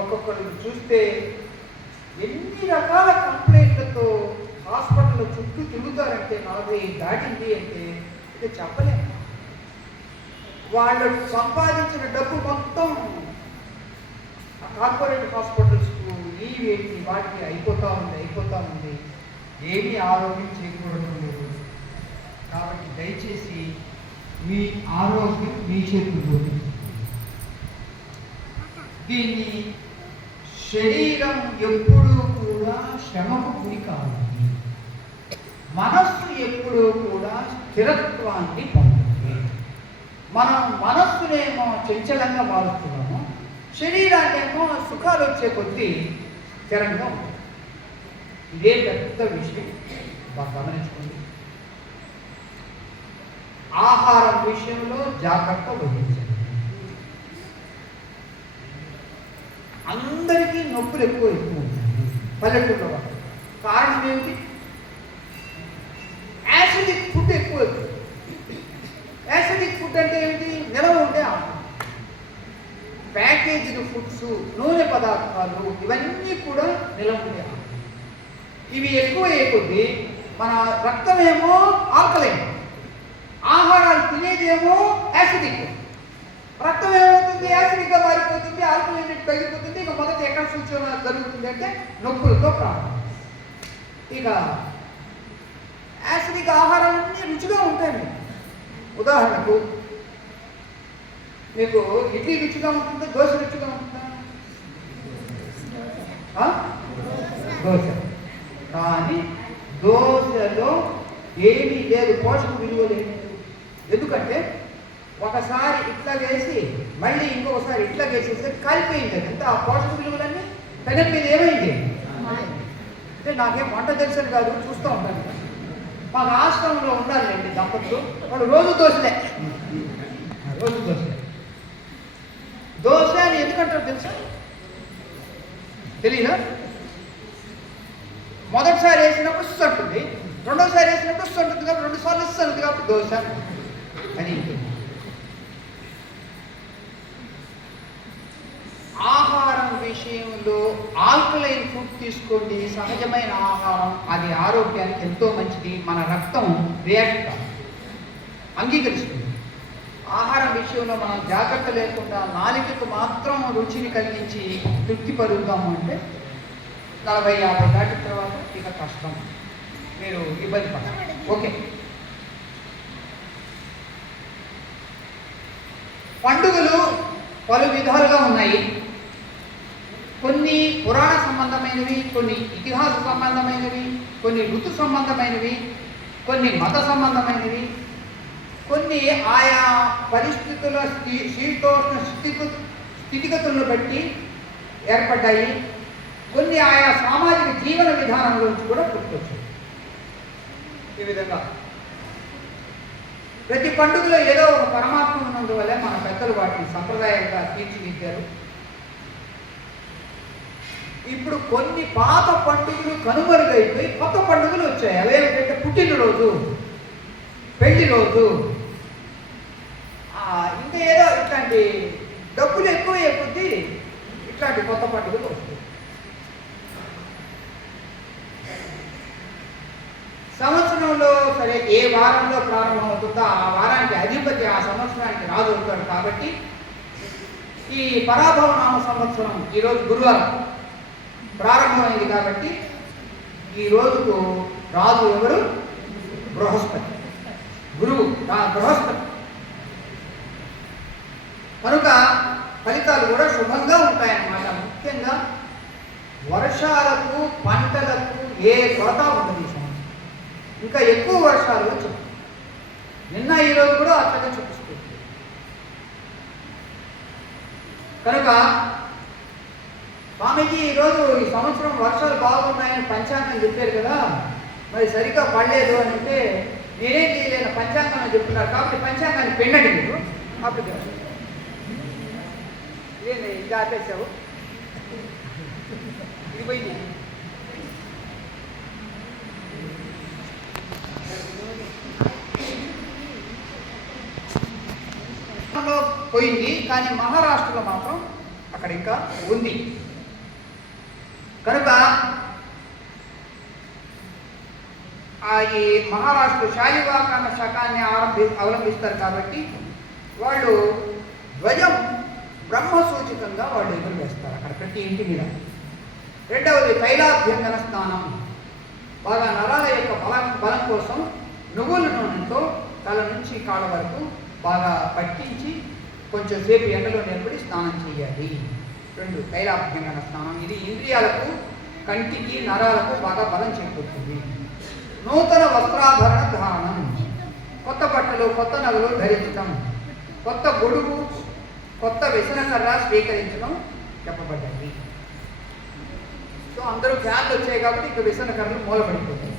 ఒక్కొక్కరు చూస్తే ఎన్ని రకాల కంప్లైంట్లతో హాస్పిటల్ చుట్టూ తిరుగుతారంటే 40 దాటింది అంటే ఇది చెప్పలేము. వాళ్ళు సంపాదించిన డబ్బు మొత్తం ఆ కార్పొరేట్ హాస్పిటల్స్కు వాటికి అయిపోతూ ఉంది. ఏమీ ఆరోగ్యం చేకూడటం లేదు. కాబట్టి దయచేసి మీ ఆరోగ్యం మీ చేతుల్లో. దీన్ని శరీరం ఎప్పుడూ కూడా శ్రమకు గురి కావాలి, మనస్సు ఎప్పుడూ కూడా స్థిరత్వాన్ని పొందుతుంది. మనం మనస్సునేమో చంచలంగా మారుస్తున్నాము, శరీరాన్నేమో సుఖాలు వచ్చే కొద్దీ స్థిరంగా ఉంటుంది. ఇదే పెద్ద విషయం, బాగా గమనించుకోండి. ఆహారం విషయంలో జాగ్రత్త వహించండి. అందరికీ నొప్పులు ఎక్కువ ఉంటాయి పల్లెటూరులో వాళ్ళు. కారణం ఏమిటి? యాసిడిక్ ఫుడ్ ఎక్కువ. యాసిడిక్ ఫుడ్ అంటే ఏమిటి? నిలవ ఉండే ఆహారం, ప్యాకేజ్డ్ ఫుడ్స్, నూనె పదార్థాలు, ఇవన్నీ కూడా నిలవ ఉండే ఆహారం. ఇవి ఎక్కువ కొద్దీ మన రక్తమేమో ఆల్కలైన్, ఆహారాలు తినేదేమో యాసిడిక్. రక్తం ఏమవుతుంది? యాసిడిక్గా మారిపోతుంది, ఆల్కలైన్ తగ్గిపోతుంది. ఇక మొదటి ఎక్కడ సూచన జరుగుతుంది అంటే నొప్పులతో ప్రారంభం. ఇక యాసిడిక్ ఆహారాలన్నీ రుచిగా ఉంటాయి. ఉదాహరణకు మీకు ఇడ్లీ రుచిగా ఉంటుందా, దోశ రుచిగా ఉంటుందా? దోశ. కానీ దోశలో ఏమీ లేదు, పోషక విలువ లేదు. ఎందుకంటే ఒకసారి ఇట్లా వేసి మళ్ళీ ఇంకొకసారి ఇట్లా వేసేస్తే కాలిపోయింది. అంతా ఆ పోషక విలువలన్నీ పెనం మీద ఏమైంది అంటే, నాకేం వంట తెలుసని కాదు, చూస్తూ ఉంటాను. మాకు ఆశ్రమంలో ఉండాలండి దంపతులు, వాళ్ళు రోజు దోశలే. దోశ అని ఎందుకంటారు తెలుసా? తెలీదా? మొదటిసారి వేసినప్పుడు సుస్ అంటుంది, రెండోసారి వేసినప్పుడు సుస్ అంటుంది, కాబట్టి 2 సార్లు సుస్ అంటుంది, కాబట్టి దోశ అని. ఆహారం విషయంలో ఆల్కలైన్ ఫుడ్ తీసుకోండి, సహజమైన ఆహారం, అది ఆరోగ్యానికి ఎంతో మంచిది. మన రక్తం రియాక్ట్ అంగీకరిస్తుంది. ఆహారం విషయంలో మనం జాగ్రత్త లేకుండా నాలుకకు మాత్రం రుచిని కలిగించి తృప్తి పరుగుతాము అంటే 40-50 దాటిన తర్వాత ఇక కష్టం, మీరు ఇబ్బంది పడతారు. ఓకే. పండుగలు పలు విధాలుగా ఉన్నాయి. కొన్ని పురాణ సంబంధమైనవి, కొన్ని ఇతిహాస సంబంధమైనవి, కొన్ని ఋతు సంబంధమైనవి, కొన్ని మత సంబంధమైనవి, కొన్ని ఆయా పరిస్థితుల శీతోష్ణ స్థితిగతులను బట్టి ఏర్పడ్డాయి. కొన్ని ఆయా సామాజిక జీవన విధానం గురించి కూడా గుర్తొచ్చాయి. ఈ విధంగా ప్రతి పండుగలో ఏదో ఒక పరమాత్మ ఉన్నందువల్ల మన పెద్దలు వాటిని సంప్రదాయంగా తీర్చిదిద్దారు. ఇప్పుడు కొన్ని పాత పండుగలు కనుమరుగైపోయి కొత్త పండుగలు వచ్చాయి. అవేమిటంటే పుట్టినరోజు, పెళ్లి రోజు, ఇంకా ఏదో ఇట్లాంటి డబ్బులు ఎక్కువ కొద్దీ ఇట్లాంటి కొత్త పండుగలు వస్తాయి. సరే ఏ వారంలో ప్రారంభమవుతుందో ఆ వారానికి అధిపతి ఆ సంవత్సరానికి రాజు అవుతాడు. కాబట్టి ఈ పరాభవ నామ సంవత్సరం ఈరోజు గురువారం ప్రారంభమైంది. కాబట్టి ఈ రోజుకు రాజు ఎవరు? బృహస్పతి, గురువు బృహస్పతి. కనుక ఫలితాలు కూడా శుభంగా ఉంటాయన్నమాట. ముఖ్యంగా వర్షాలకు పంటలకు ఏ కొరత ఉండదు ఈ సంవత్సరం. ఇంకా ఎక్కువ వర్షాలు వచ్చాయి. నిన్న ఈరోజు కూడా అట్లాగే చూపిస్తుంది. కనుక స్వామీజీ ఈరోజు ఈ సంవత్సరం వర్షాలు బాగున్నాయని పంచాంగం చెప్పారు కదా, మరి సరిగ్గా పడలేదు అని అంటే నేనేం చేయలేను పంచాంగం అని చెప్తున్నారు. కాబట్టి పంచాంగాన్ని పెండండి మీరు. అప్పుడు ఇదేంటి ఇది ఆపేసావు, ఇది పోయింది. పోయింది కానీ మహారాష్ట్రలో మాత్రం అక్కడ ఇంకా ఉంది. కనుక ఈ మహారాష్ట్ర శాలివాహన శకాన్ని అవలంబిస్తారు. కాబట్టి వాళ్ళు ధ్వజం బ్రహ్మ సూచితంగా వాళ్ళు ఎదురు వేస్తారు అక్కడ ప్రతి ఇంటి మీద. రెండవది తైలాభ్యంగన స్నానం. బాగా నరాల యొక్క బలం కోసం నువ్వుల నూనెతో తల నుంచి కాళ్ళ వరకు బాగా పట్టించి కొంచెం సేపు ఎండలో నిలబడి స్నానం చేయాలి. రెండు తైలాభ్యంగన స్నానం. ఇది ఇంద్రియాలకు, కంటికి, నరాలకు బాగా బలం చేకూరుతుంది. నూతన వస్త్రాభరణ ధారణం. కొత్త బట్టలు, కొత్త నగలు ధరించడం, కొత్త గొడుగు, కొత్త వ్యసనకర్ర స్వీకరించడం చెప్పబడ్డాయి. సో అందరూ ఫ్యాన్లు వచ్చాయి కాబట్టి ఇక వ్యసనకర్రలు మూలపడిపోతాయి.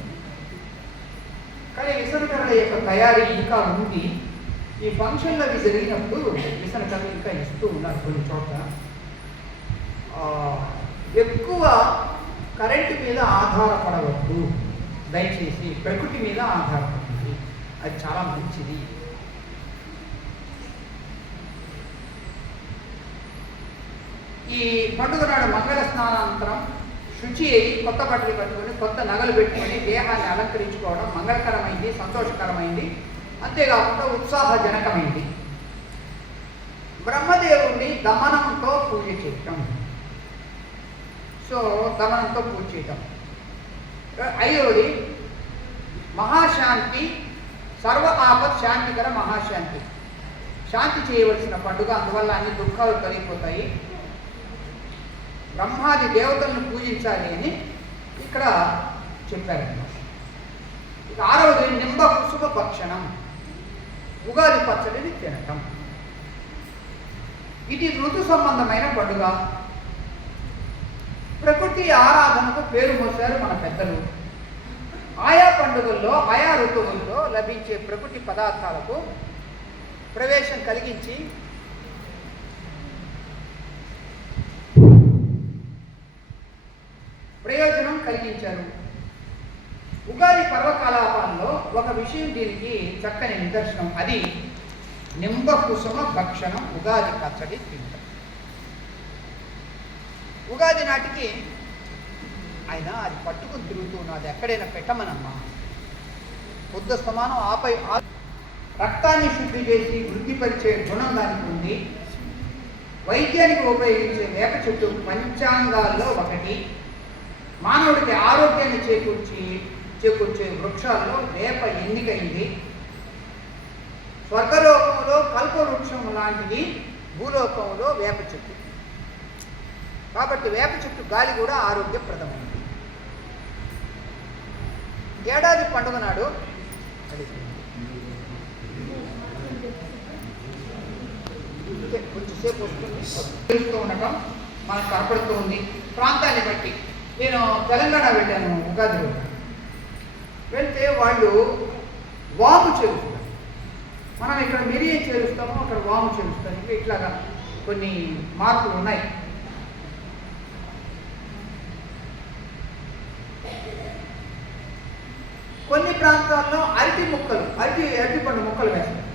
కానీ వ్యసనకర్రల యొక్క తయారీ ఇంకా ఉంది. ఈ ఫంక్షన్లు అవి జరిగినప్పుడు వ్యసనకర్రలు ఇంకా ఇస్తూ ఉన్నారు కొన్ని చోట్ల. ఎక్కువ కరెంటు మీద ఆధారపడవద్దు దయచేసి, ప్రకృతి మీద ఆధారపడుతుంది. అది చాలా మంచిది. ఈ పండుగ నాడు మంగళ స్నానానంతరం శుచి అయ్యి కొత్త బట్టలు కట్టుకొని కొత్త నగలు పెట్టుకొని దేహాన్ని అలంకరించుకోవడం మంగళకరమైంది, సంతోషకరమైంది, అంతేకాకుండా ఉత్సాహజనకమైంది. బ్రహ్మదేవుణ్ణి దమనంతో పూజ చేయటం. సో దమనంతో పూజ చేయటం. ఐదవది మహాశాంతి, సర్వ ఆపత్ శాంతికర మహాశాంతి. శాంతి చేయవలసిన పండుగ, అందువల్ల అన్ని దుఃఖాలు తొలగిపోతాయి. బ్రహ్మాది దేవతలను పూజించాలి అని ఇక్కడ చెప్పారన్నమాట. ఇక ఆరవది నింబ కుసుమ భక్షణం. ఉగాది పచ్చడిని తినటం. ఇది ఋతు సంబంధమైన పండుగ. ప్రకృతి ఆరాధనకు పేరు మోసారు మన పెద్దలు. ఆయా పండుగల్లో, ఆయా ఋతువుల్లో లభించే ప్రకృతి పదార్థాలకు ప్రవేశం కలిగించి ప్రయోజనం కలిగించారు. ఉగాది పర్వకలాపాల్లో ఒక విషయం దీనికి చక్కని నిదర్శనం. అది నింబ కుసుమ భక్షణం, ఉగాది పచ్చడి తింటాం. ఉగాది నాటికి ఆయన అది పట్టుకుని తిరుగుతున్నది ఎక్కడైనా పెట్టమనమ్మా. బుద్ధ స్తమానం ఆపై రక్తాన్ని శుద్ధి చేసి వృద్ధిపరిచే గుణం దానికి ఉంది. వైద్యానికి ఉపయోగించే వేప చెట్టు పంచాంగాల్లో ఒకటి. మానవుడికి ఆరోగ్యాన్ని చేకూర్చే వృక్షాల్లో వేప ఎన్నికైంది. స్వర్గలోకంలో కల్పవృక్షం లాంటిది భూలోకంలో వేప చెట్టు. కాబట్టి వేప చెట్టు గాలి కూడా ఆరోగ్యప్రదమైంది. ఏడాది పండుగ నాడు కొంచెంసేపు వస్తుంది తెలుస్తూ ఉండటం మనకు కనపడుతూ ఉంది. ప్రాంతాన్ని బట్టి నేను తెలంగాణ వెళ్ళాను ఉగాది రోజు. వెళ్తే వాళ్ళు వాము చేరుస్తారు. మనం ఇక్కడ మిరియం చేరుస్తామో అక్కడ వాము చేరుస్తాం. ఇంకా ఇట్లాగా కొన్ని మార్పులు ఉన్నాయి. కొన్ని ప్రాంతాల్లో అరటిపండు ముక్కలు వేస్తారు.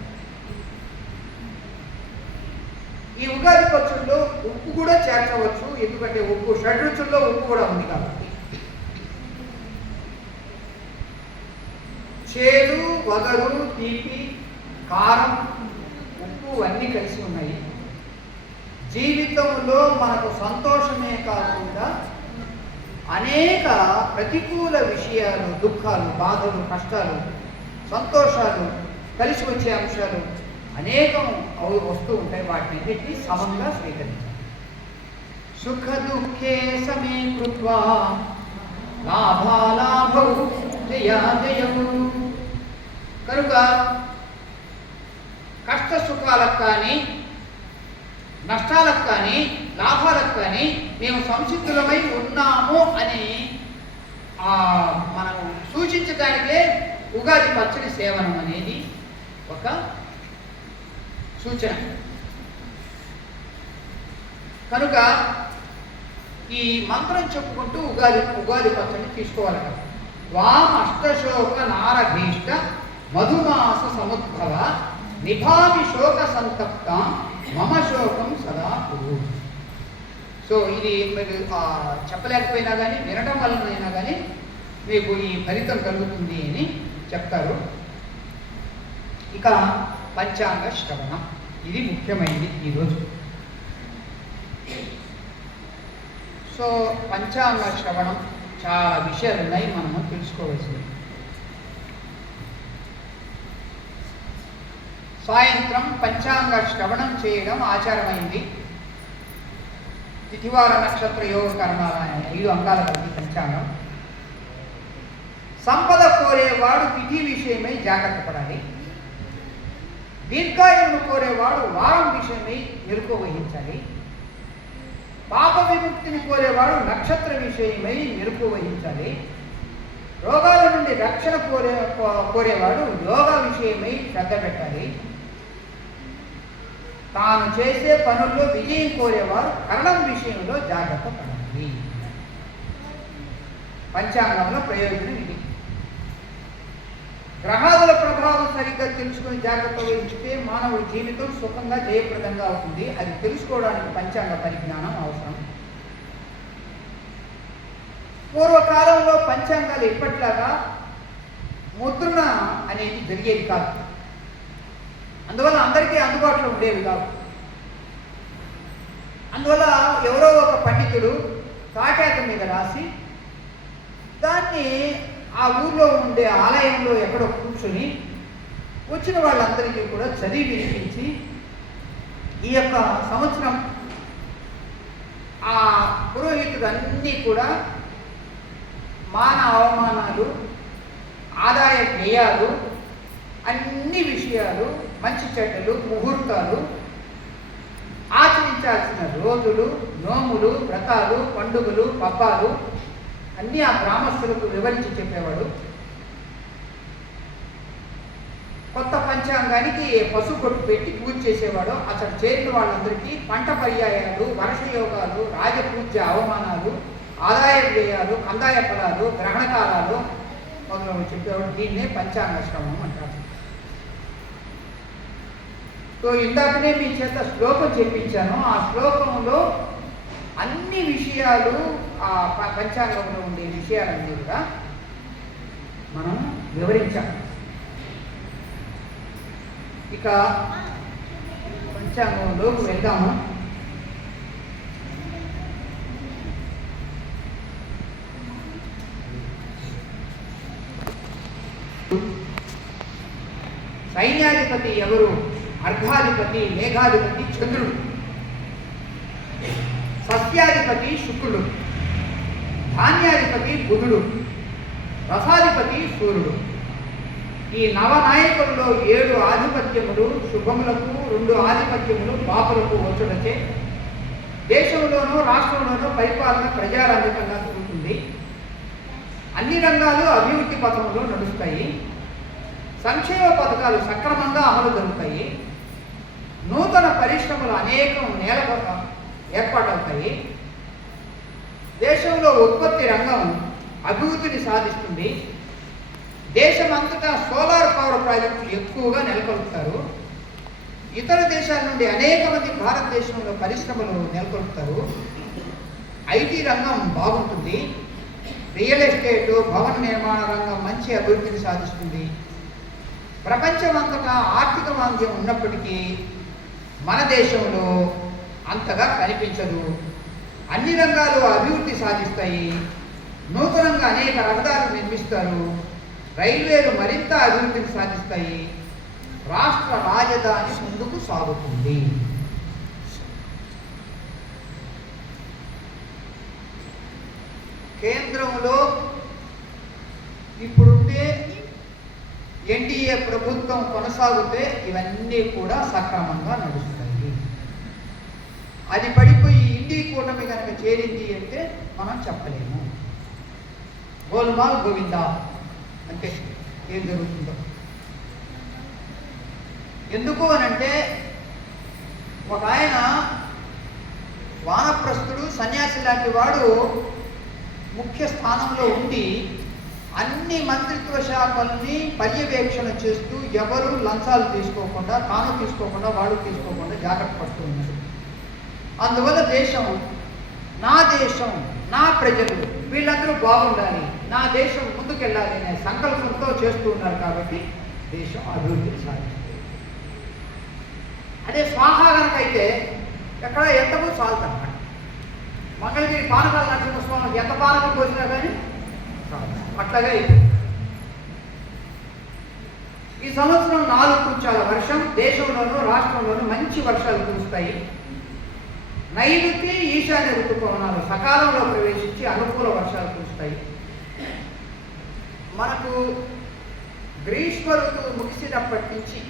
ఈ ఉగాది పచ్చడిలో ఉప్పు కూడా చేర్చవచ్చు, ఎందుకంటే ఉప్పు షడ్రుచుల్లో ఉప్పు కూడా ఉంది కాబట్టి. చేదు, వగరు, తీపి, కారం, ఉప్పు అన్నీ కలిసి ఉన్నాయి. జీవితంలో మనకు సంతోషమే కాకుండా అనేక ప్రతికూల విషయాలు, దుఃఖాలు, బాధలు, కష్టాలు, సంతోషాలు, కలిసి వచ్చే అంశాలు అనేకం వస్తూ ఉంటాయి. వాటిని సమంగా స్వీకరించాలి. సుఖ దుఃఖే సమే కృత్వా లాభాలాభౌ జయాజయము. కనుక కష్ట సుఖాలకు కానీ, నష్టాలకు కానీ, లాభాలకు కానీ మేము సంసిద్ధులమై ఉన్నాము అని మనం సూచించడానికే ఉగాది పచ్చడి సేవనం అనేది ఒక సూచన. కనుక ఈ మంత్రం చెప్పుకుంటూ ఉగాది పచ్చడిని తీసుకోవాలట. వాం అష్టశోక నారభీష్ట మధుమాస సముద్భవ నిభామి శోక సంతప్త మమ శోకం సదా కురు. సో ఇది మీరు చెప్పలేకపోయినా కానీ, వినడం వలనైనా కానీ మీకు ఈ ఫలితం కలుగుతుంది అని చెప్తారు. ఇక పంచాంగ శ్రవణం, ఇది ముఖ్యమైనది ఈరోజు. సో పంచాంగ శ్రవణం చాలా విషయాలు ఉన్నాయి, మనము తెలుసుకోవాల్సింది. సాయంత్రం పంచాంగ శ్రవణం చేయడం ఆచారమైంది. తిథివార నక్షత్ర యోగ కర్మాల 5 అంగాల కలిగి పంచాంగం. సంపద కోరేవాడు తిథి విషయమై జాగ్రత్త పడాలి. దీర్ఘాయువును కోరేవాడు వారం విషయమై మెలకువ వహించాలి. పాప విముక్తిని కోరేవాడు నక్షత్ర విషయమై మెలకువ వహించాలి. రోగాల నుండి రక్షణ కోరేవాడు యోగా విషయమై శ్రద్ధ పెట్టాలి. తాను చేసే పనుల్లో విజయం కోరేవారు కరణం విషయంలో జాగ్రత్త పడాలి. పంచాంగంలో ప్రయోజనం ఇది. గ్రహాదుల ప్రభావం సరిగ్గా తెలుసుకుని జాగ్రత్త వహించితే మానవుడి జీవితం సుఖంగా జయప్రదంగా అవుతుంది. అది తెలుసుకోవడానికి పంచాంగ పరిజ్ఞానం అవసరం. పూర్వకాలంలో పంచాంగాలు ఇప్పట్లాగా ముద్రణ అనేది జరిగేది కాదు. అందువల్ల అందరికీ అందుబాటులో ఉండేవి కావు. అందువల్ల ఎవరో ఒక పండితుడు తాటాక మీద రాసి దాన్ని ఆ ఊర్లో ఉండే ఆలయంలో ఎక్కడో కూర్చొని వచ్చిన వాళ్ళందరికీ కూడా చదివి వినిపించి ఈ యొక్క సంవత్సరం ఆ పురోహితుడు అన్నీ కూడా మాన అవమానాలు, ఆదాయ వ్యయాలు, అన్ని విషయాలు, మంచి చెడ్డలు, ముహూర్తాలు, ఆచరించాల్సిన రోజులు, నోములు, వ్రతాలు, పండుగలు, పబ్బాలు అన్నీ ఆ గ్రామస్తులకు వివరించి చెప్పేవాడు. కొత్త పంచాంగానికి పసుపొట్టు పెట్టి పూజ చేసేవాడు. అసలు చేరిన వాళ్ళందరికీ పంట పర్యాయాలు, వర్షయోగాలు, రాజపూజ్య అవమానాలు, ఆదాయ వ్యయాలు, కందాయ ఫలాలు, గ్రహణ కాలాలు మొదలు చెప్పేవాడు. దీన్నే పంచాంగ శ్రవణం అంటారు. సో ఇందాకనే మీ చేత శ్లోకం చెప్పించాను. ఆ శ్లోకంలో అన్ని విషయాలు, ఆ పంచాంగంలో ఉండే విషయాలన్నీ కూడా మనం వివరించాం. ఇక పంచాంగంలోకి వెళ్దాము. సైన్యాధిపతి ఎవరు? అర్ఘాధిపతి, మేఘాధిపతి చంద్రుడు. సస్యాధిపతి శుక్రుడు, ధాన్యాధిపతి బుధుడు, రసాధిపతి సూర్యుడు. ఈ నవనాయకుల్లో 7 ఆధిపత్యములు శుభములకు, 2 ఆధిపత్యములు పాపులకు వచ్చుటచే దేశంలోనూ రాష్ట్రంలోనూ పరిపాలన ప్రజారంజకంగా జరుగుతుంది. అన్ని రంగాలు అభివృద్ధి పథంలో నడుస్తాయి. సంక్షేమ పథకాలు సక్రమంగా అమలు జరుగుతాయి. నూతన పరిశ్రమలు అనేకం ఏర్పాటవుతాయి. దేశంలో ఉత్పత్తి రంగం అభివృద్ధిని సాధిస్తుంది. దేశమంతటా సోలార్ పవర్ ప్రాజెక్టులు ఎక్కువగా నెలకొల్పుతారు. ఇతర దేశాల నుండి అనేక మంది భారతదేశంలో పరిశ్రమలు నెలకొల్పుతారు. ఐటీ రంగం బాగుంటుంది. రియల్ ఎస్టేటు, భవన నిర్మాణ రంగం మంచి అభివృద్ధిని సాధిస్తుంది. ప్రపంచమంతటా ఆర్థిక మాంద్యం ఉన్నప్పటికీ మన దేశంలో అంతగా కనిపించదు. అన్ని రంగాలు అభివృద్ధి సాధిస్తాయి. నూతనంగా అనేక రహదారులు నిర్మిస్తారు. రైల్వేలు మరింత అభివృద్ధిని సాధిస్తాయి. రాష్ట్ర రాజధాని ముందుకు సాగుతుంది. కేంద్రంలో ఇప్పుడుండే ఎన్డీఏ ప్రభుత్వం కొనసాగితే ఇవన్నీ కూడా సక్రమంగా నడుస్తాయి. అది పడిపోయి ఇండి కూటమి కనుక చేరింది అంటే మనం చెప్పలేము. గోల్మాల్ గోవిందా అంటే ఏం జరుగుతుందో. ఎందుకు అనంటే ఒక ఆయన వానప్రస్థుడు సన్యాసి లాంటి వాడు ముఖ్య స్థానంలో ఉండి అన్ని మంత్రిత్వ శాఖల్ని పర్యవేక్షణ చేస్తూ ఎవరు లంచాలు తీసుకోకుండా, తాను తీసుకోకుండా, వాడు తీసుకోకుండా జాగ్రత్త పడుతూ ఉన్నారు. అందువల్ల దేశం, నా ప్రజలు వీళ్ళందరూ బాగుండాలి, నా దేశం ముందుకెళ్ళాలి అనే సంకల్పంతో చేస్తూ ఉన్నారు. కాబట్టి దేశం అభివృద్ధిని సాధిస్తుంది. అదే స్వాహా కనుకైతే ఎక్కడ ఎంతకు చాలుతాం. మంగళగిరి పానకాల నరసింహస్వామికి ఎంత పానకం పోసినా కానీ అట్లాగే ఈ సంవత్సరం 4 కుంచాల వర్షం దేశంలోనూ రాష్ట్రంలోనూ మంచి వర్షాలు కురుస్తాయి. నైరుతి ఈశాన్య ఋతుపవనాలు సకాలంలో ప్రవేశించి అనుకూల వర్షాలు కురుస్తాయి. మనకు గ్రీష్మ ఋతువు ముగిసినప్పటి నుంచి,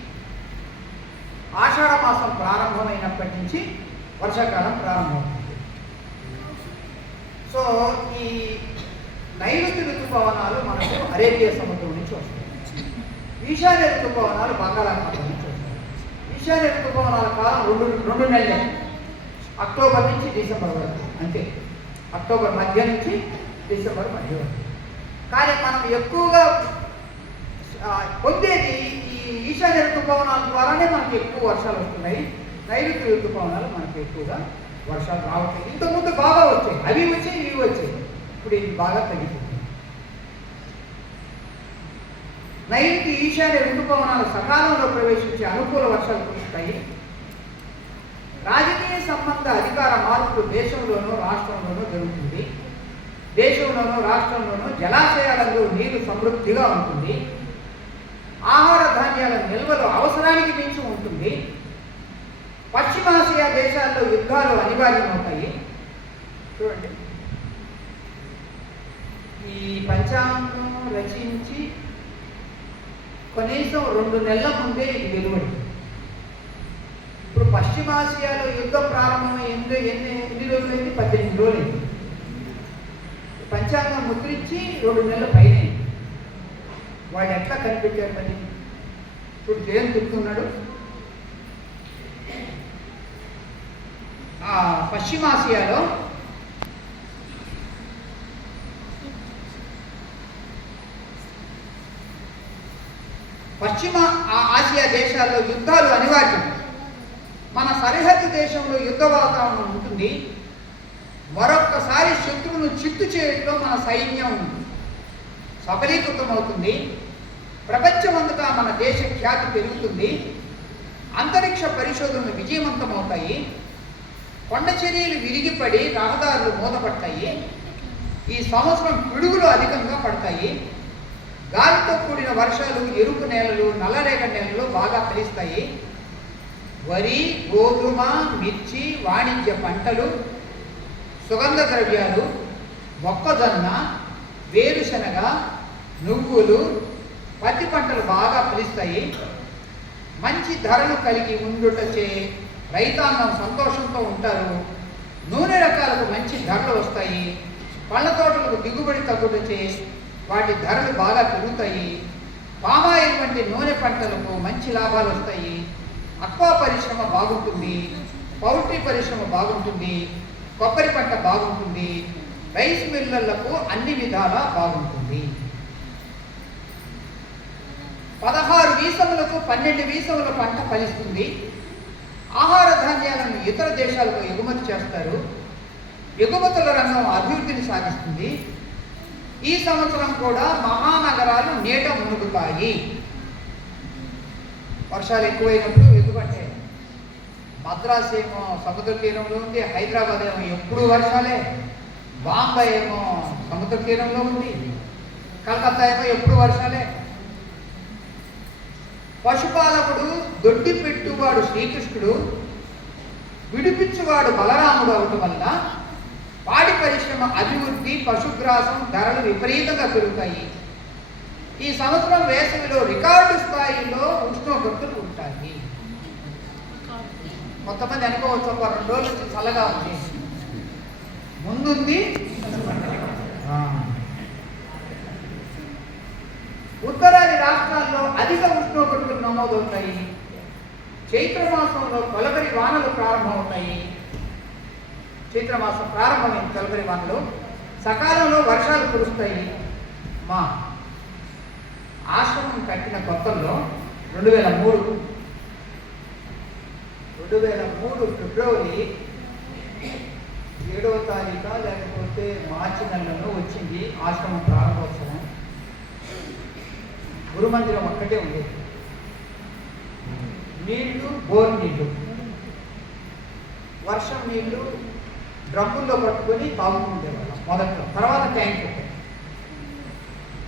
ఆషాఢ మాసం ప్రారంభమైనప్పటి నుంచి వర్షాకాలం ప్రారంభమవుతుంది. సో ఈ నైరుతి ఋతుపవనాలు మనకు అరేబియా సముద్రం నుంచి వస్తాయి. ఈశాన్య ఋతుపవనాలు బంగాళాఖాతం నుంచి వస్తాయి. ఈశాన్య ఋతుపవనాల కాలం రెండు నెలలే, అక్టోబర్ నుంచి డిసెంబర్ వరకు, అంతే. అక్టోబర్ మధ్య నుంచి డిసెంబర్ మధ్య వరకు. కానీ మనం ఎక్కువగా పొందేది ఈ ఈశాన్య ఋతుపవనాల ద్వారానే మనకి ఎక్కువ వర్షాలు వస్తున్నాయి. నైరుతి ఋతుపవనాలు మనకి ఎక్కువగా వర్షాలు రావట్లేదు. ఇంతకుముందు బాగా వచ్చాయి, అవి వచ్చాయి, ఇవి వచ్చాయి. ఇప్పుడు ఇది బాగా తగ్గిపోతుంది. నైరుతి ఈశాన్య ఋతుపవనాలు సకాలంలో ప్రవేశించి అనుకూల వర్షాలు కురుస్తాయి. రాజకీయ సంబంధ అధికార మార్పులు దేశంలోనూ రాష్ట్రంలోనూ జరుగుతుంది. దేశంలోనూ రాష్ట్రంలోనూ జలాశయాలలో నీరు సమృద్ధిగా ఉంటుంది. ఆహార ధాన్యాల నిల్వలు అవసరానికి మించి ఉంటుంది. పశ్చిమాసియా దేశాల్లో యుద్ధాలు అనివార్యమవుతాయి. చూడండి, ఈ పంచాంగం రచించి కనీసం 2 నెలల ముందే ఇది వెలువడింది. ఇప్పుడు పశ్చిమాసియాలో యుద్ధం ప్రారంభమై ఎన్ని రోజులైంది? 18 రోజులైంది. పంచాంగం ముద్రించి 2 నెలల పైన వాళ్ళు ఎట్లా కనిపెట్టారు మరి? ఇప్పుడు జయం చెప్తున్నాడు, పశ్చిమాసియాలో పశ్చిమ ఆసియా దేశాల్లో యుద్ధాలు అనివార్యం. మన సరిహద్దు దేశంలో యుద్ధ వాతావరణం ఉంటుంది. మరొక్కసారి శత్రువును చిత్తు చేయడంలో మన సైన్యం సఫలీకృతం అవుతుంది. ప్రపంచమంతటా మన దేశ ఖ్యాతి పెరుగుతుంది. అంతరిక్ష పరిశోధనలు విజయవంతమవుతాయి. కొండ చర్యలు విరిగిపడి రహదారులు మూతపడతాయి. ఈ సంవత్సరం పిడుగులు అధికంగా పడతాయి. గాలితో కూడిన వర్షాలు ఎరుపు నేలలు, నల్లరేగడి నేలలు బాగా ఫలిస్తాయి. వరి, గోధుమ, మిర్చి, వాణిజ్య పంటలు, సుగంధ ద్రవ్యాలు, మొక్కజొన్న, వేరుశనగ, నువ్వులు, పత్తి పంటలు బాగా ఫలిస్తాయి. మంచి ధరలు కలిగి ఉండుటచే రైతాంగం సంతోషంతో ఉంటారు. నూనె రకాలకు మంచి ధరలు వస్తాయి. పళ్ళ తోటలకు దిగుబడి తగ్గుటచే వాటి ధరలు బాగా పెరుగుతాయి. పామాయిల్ వంటి నూనె పంటలకు మంచి లాభాలు వస్తాయి. అక్వా పరిశ్రమ బాగుంటుంది. పౌల్ట్రీ పరిశ్రమ బాగుంటుంది. కొబ్బరి పంట బాగుంటుంది. రైస్ మిల్లర్లకు అన్ని విధాలా బాగుంటుంది. 16 వీసములకు 12 వీసముల పంట ఫలిస్తుంది. ఆహార ధాన్యాలను ఇతర దేశాలకు ఎగుమతి చేస్తారు. ఎగుమతుల రంగం అభివృద్ధిని సాధిస్తుంది. ఈ సంవత్సరం కూడా మహానగరాలు నీట మునుగుతాయి. వర్షాలు ఎక్కువైనప్పుడు ఎందుకంటే మద్రాస్ ఏమో సముద్ర తీరంలో ఉంది, హైదరాబాద్ ఏమో ఎప్పుడు వర్షాలే, బాంబే ఏమో సముద్ర తీరంలో ఉంది, కలకత్తా ఏమో ఎప్పుడు వర్షాలే. పశుపాలకుడు, దొడ్డి పెట్టువాడు శ్రీకృష్ణుడు, విడిపించువాడు బలరాముడు అవటం వల్ల పాడి పరిశ్రమ అభివృద్ధి, పశుగ్రాసం ధరలు విపరీతంగా పెరుగుతాయి. ఈ సంవత్సరం వేసవిలో రికార్డు స్థాయిలో ఉష్ణోగ్రతలు ఉంటాయి. కొంతమంది అనుకోవచ్చు, ఒక 2 రోజుల నుంచి చల్లగా ఉంది, ముందుంది. ఉత్తరాది రాష్ట్రాల్లో అధిక ఉష్ణోగ్రతలు నమోదవుతాయి. చైత్రమాసంలో తొలకరి వానలు ప్రారంభమవుతాయి. చైత్రమాసం ప్రారంభమైన తొలకరి వానలు సకాలంలో వర్షాలు కురుస్తాయి. మా ఆశ్రమం కట్టిన కొత్తల్లో 2003 ఫిబ్రవరి 7వ తారీఖు లేకపోతే మార్చి నెలలో వచ్చింది ఆశ్రమం ప్రారంభోత్సవం. గురుమందిరం ఒక్కటే ఉండేది. నీళ్లు బోర్ నీళ్లు, వర్షం నీళ్లు డ్రమ్ముల్లో పట్టుకొని తాగుతుండేవాళ్ళం మొదట్లో. తర్వాత ట్యాంక్ పెట్టారు,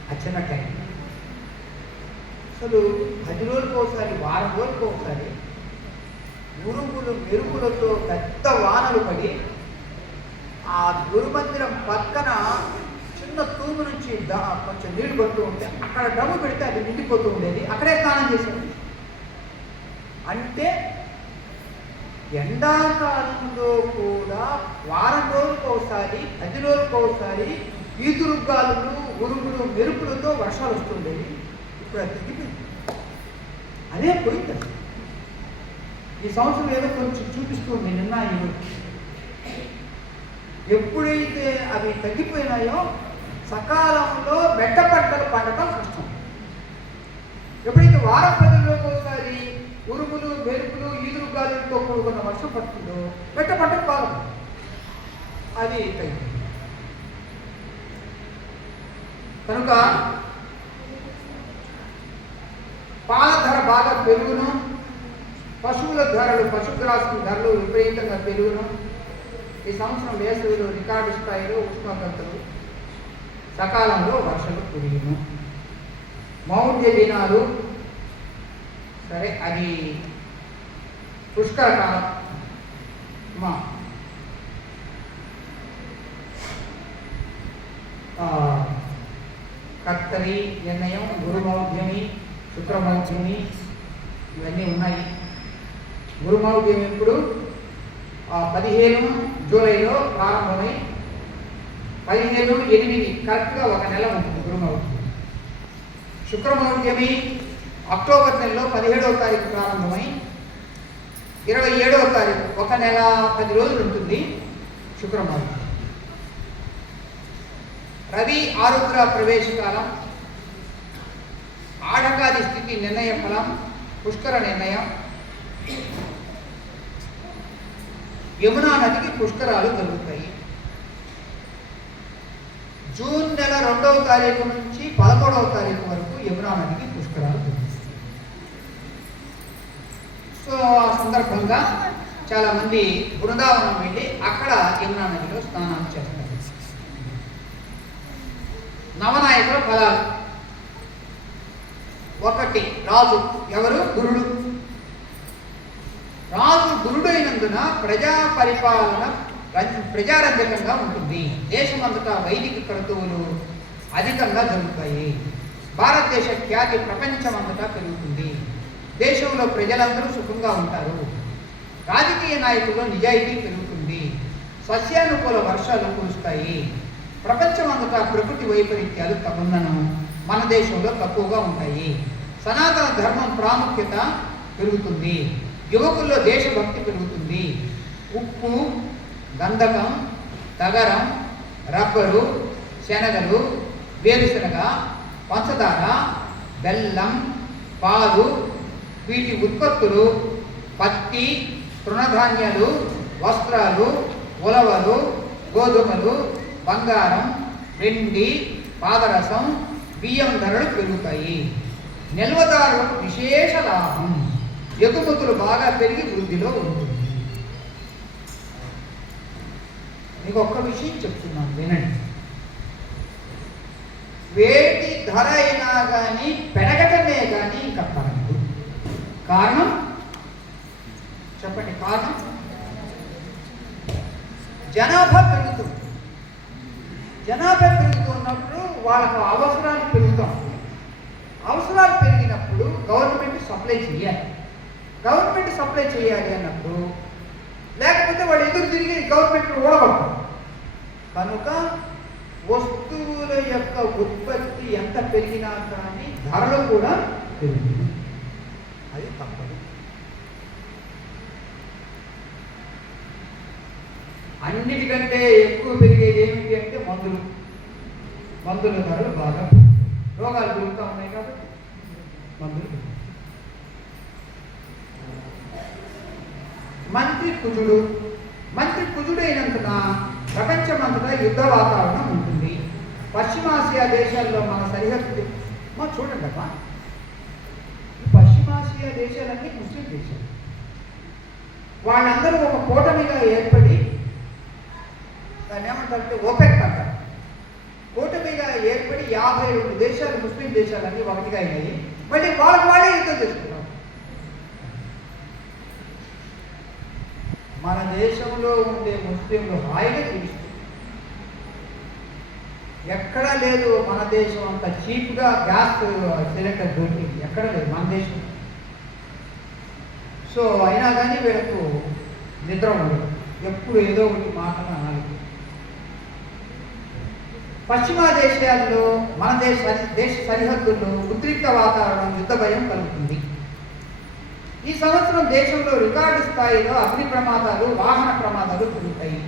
ఆ చిన్న ట్యాంక్. అసలు 10 రోజులకు ఒకసారి, వారం రోజులకు ఒకసారి ఉరుములు మెరుపులతో పెద్ద వానలు పడి ఆ గురుమందిరం పక్కన చిన్న తూము నుంచి కొంచెం నీళ్లు పడుతూ ఉంటే అక్కడ డ్రమ్ము పెడితే అది నిండిపోతూ ఉండేది. అక్కడే స్నానం చేశారు. అంటే ఎండాకాలంలో కూడా వారం రోజులకు ఒకసారి, 10 రోజులకు ఒకసారి ఈదురుగాలులు, ఉరుములు మెరుపులతో వర్షాలు వస్తుండేవి. ఇప్పుడు అది తగ్గిపోయింది. అదే పోయింది. ఈ సంవత్సరం ఏదో కొంచెం చూపిస్తుంది నిన్న ఈరోజు. ఎప్పుడైతే అవి తగ్గిపోయినాయో సకాలంలో మెట్ట పంటలు పండటం కష్టం. ఎప్పుడైతే వారం 10 రోజులకు ఒకసారి ఉరుములు మెరుపులు ఈదురుగాలులతో కూడుకున్న వర్షం పడుతుందో మెట్ట పంటలు బాగా అది తగ్గింది. కనుక పాల ధర బాగా పెరుగును, పశువుల ధరలు, పశుగ్రాసం ధరలు విపరీతంగా పెరుగును. ఈ సంవత్సరం వేసవిలో రికార్డు స్థాయిలో ఉష్ణోగ్రతలు, సకాలంలో వర్షాలు కురియును. మౌఢ్య దినాలు, సరే అది పుష్కర కాలం. కర్తరి నిర్ణయం, గురుమౌఢ్యమి, శుక్రమౌఢ్యమి ఇవన్నీ ఉన్నాయి. గురుమౌఢ్యం ఇప్పుడు 15 జూలైలో ప్రారంభమై 15/8 కరెక్ట్గా 1 నెల ఉంటుంది గురుమౌఢ్యం. శుక్రమౌఢ్యమి అక్టోబర్ నెలలో 17వ తారీఖు ప్రారంభమై 27వ తారీఖు 1 నెల 10 రోజులు ఉంటుంది శుక్రమౌఢ్యం. రవి ఆరుద్ర ప్రవేశకాలం, ఆఢకాది స్థితి నిర్ణయ ఫలం, పుష్కర నిర్ణయం. యమునా నదికి పుష్కరాలు జరుగుతాయి. జూన్ నెల 2వ తారీఖు నుంచి 11వ తారీఖు వరకు యమునా నదికి పుష్కరాలు జరుగుతాయి. సో ఆ సందర్భంగా చాలామంది బృందావనం వెళ్ళి అక్కడ యమునా నదిలో స్నానాలు చేస్తారు. నవనాయకుల ఫలాలు. 1 రాజు. ఎవరు? గురుడు. రాజు గురుడైనందున ప్రజా పరిపాలన ప్రజారంజకంగా ఉంటుంది. దేశమంతటా వైదిక క్రతువులు అధికంగా జరుగుతాయి. భారతదేశ ఖ్యాతి ప్రపంచమంతటా పెరుగుతుంది. దేశంలో ప్రజలందరూ సుఖంగా ఉంటారు. రాజకీయ నాయకుల్లో నిజాయితీ పెరుగుతుంది. సస్యానుకూల వర్షాలు కురుస్తాయి. ప్రపంచమంతటా ప్రకృతి వైపరీత్యాలు తగుందనం మన దేశంలో తక్కువగా ఉంటాయి. సనాతన ధర్మం ప్రాముఖ్యత పెరుగుతుంది. యువకుల్లో దేశభక్తి పెరుగుతుంది. ఉప్పు, గంధకం, తగరం, రబ్బరు, శనగలు, వేరుశనగ, పంచదార, బెల్లం, పాలు, వీటి ఉత్పత్తులు, పత్తి, తృణధాన్యాలు, వస్త్రాలు, ఉలవలు, గోధుమలు, బంగారం, వెండి, పాదరసం, బియ్యం ధరలు పెరుగుతాయి. నిల్వదారులకు విశేష లాభం. ఎగుమతులు బాగా పెరిగి వృద్ధిలో ఉంటుంది. మీకు ఒక్క విషయం చెప్తున్నాను, వినండి. వేటి ధర అయినా కానీ పెరగటమే కానీ ఇంకా తరగదు. కారణం చెప్పండి. కారణం జనాభా పెరుగుతుంది. జనాభా పెరుగుతున్నప్పుడు వాళ్ళకు అవసరాలు పెరుగుతాం. అవసరాలు పెరిగినప్పుడు గవర్నమెంట్ సప్లై చేయాలి. గవర్నమెంట్ సప్లై చేయాలి అన్నప్పుడు లేకపోతే వాళ్ళు ఎదురు తిరిగి గవర్నమెంట్ ఓడగొడతారు. కనుక వస్తువుల యొక్క ఉత్పత్తి ఎంత పెరిగినా కానీ ధరలు కూడా పెరుగుతుంది. అది తప్పదు. అన్నిటికంటే ఎక్కువ పెరిగేది ఏమిటి అంటే మందులు. మందుల ధరలు బాగా రోగాలు పెరుగుతూ ఉన్నాయి కాబట్టి మందులు. మంత్రి కుజుడైనందున ప్రపంచమంతటా యుద్ధ వాతావరణం ఉంటుంది. పశ్చిమాసియా దేశాల్లో మన సరిహద్దు చూడండి అమ్మా, పశ్చిమాసియా దేశాలన్నీ ముస్లిం దేశాలు. వాళ్ళందరూ ఒక కూటమిగా ఏర్పడి దాన్ని ఏమంటారంటే ఓపెక్ అంటారు. కూటమిగా ఏర్పడి 52 దేశాలు ముస్లిం దేశాలన్నీ ఒకటిగా అయినాయి. మళ్ళీ వాళ్ళే యుద్ధం చేసుకున్నారు. మన దేశంలో ఉండే ముస్లింలు హాయిగా జీవిస్తారు. ఎక్కడా లేదు మన దేశం అంత చీప్గా గ్యాస్ సిలిండర్ దొరికింది, ఎక్కడ లేదు మన దేశం. సో అయినా కానీ వీళ్ళకు నిద్ర ఉండదు, ఎప్పుడు ఏదో ఒకటి మాటలు అనాలి. పశ్చిమ దేశాల్లో మన దేశ సరిహద్దుల్లో ఉద్రిక్త వాతావరణం, యుద్ధ భయం కలుగుతుంది. ఈ సంవత్సరం దేశంలో రికార్డు స్థాయిలో అగ్ని ప్రమాదాలు, వాహన ప్రమాదాలు జరుగుతాయి.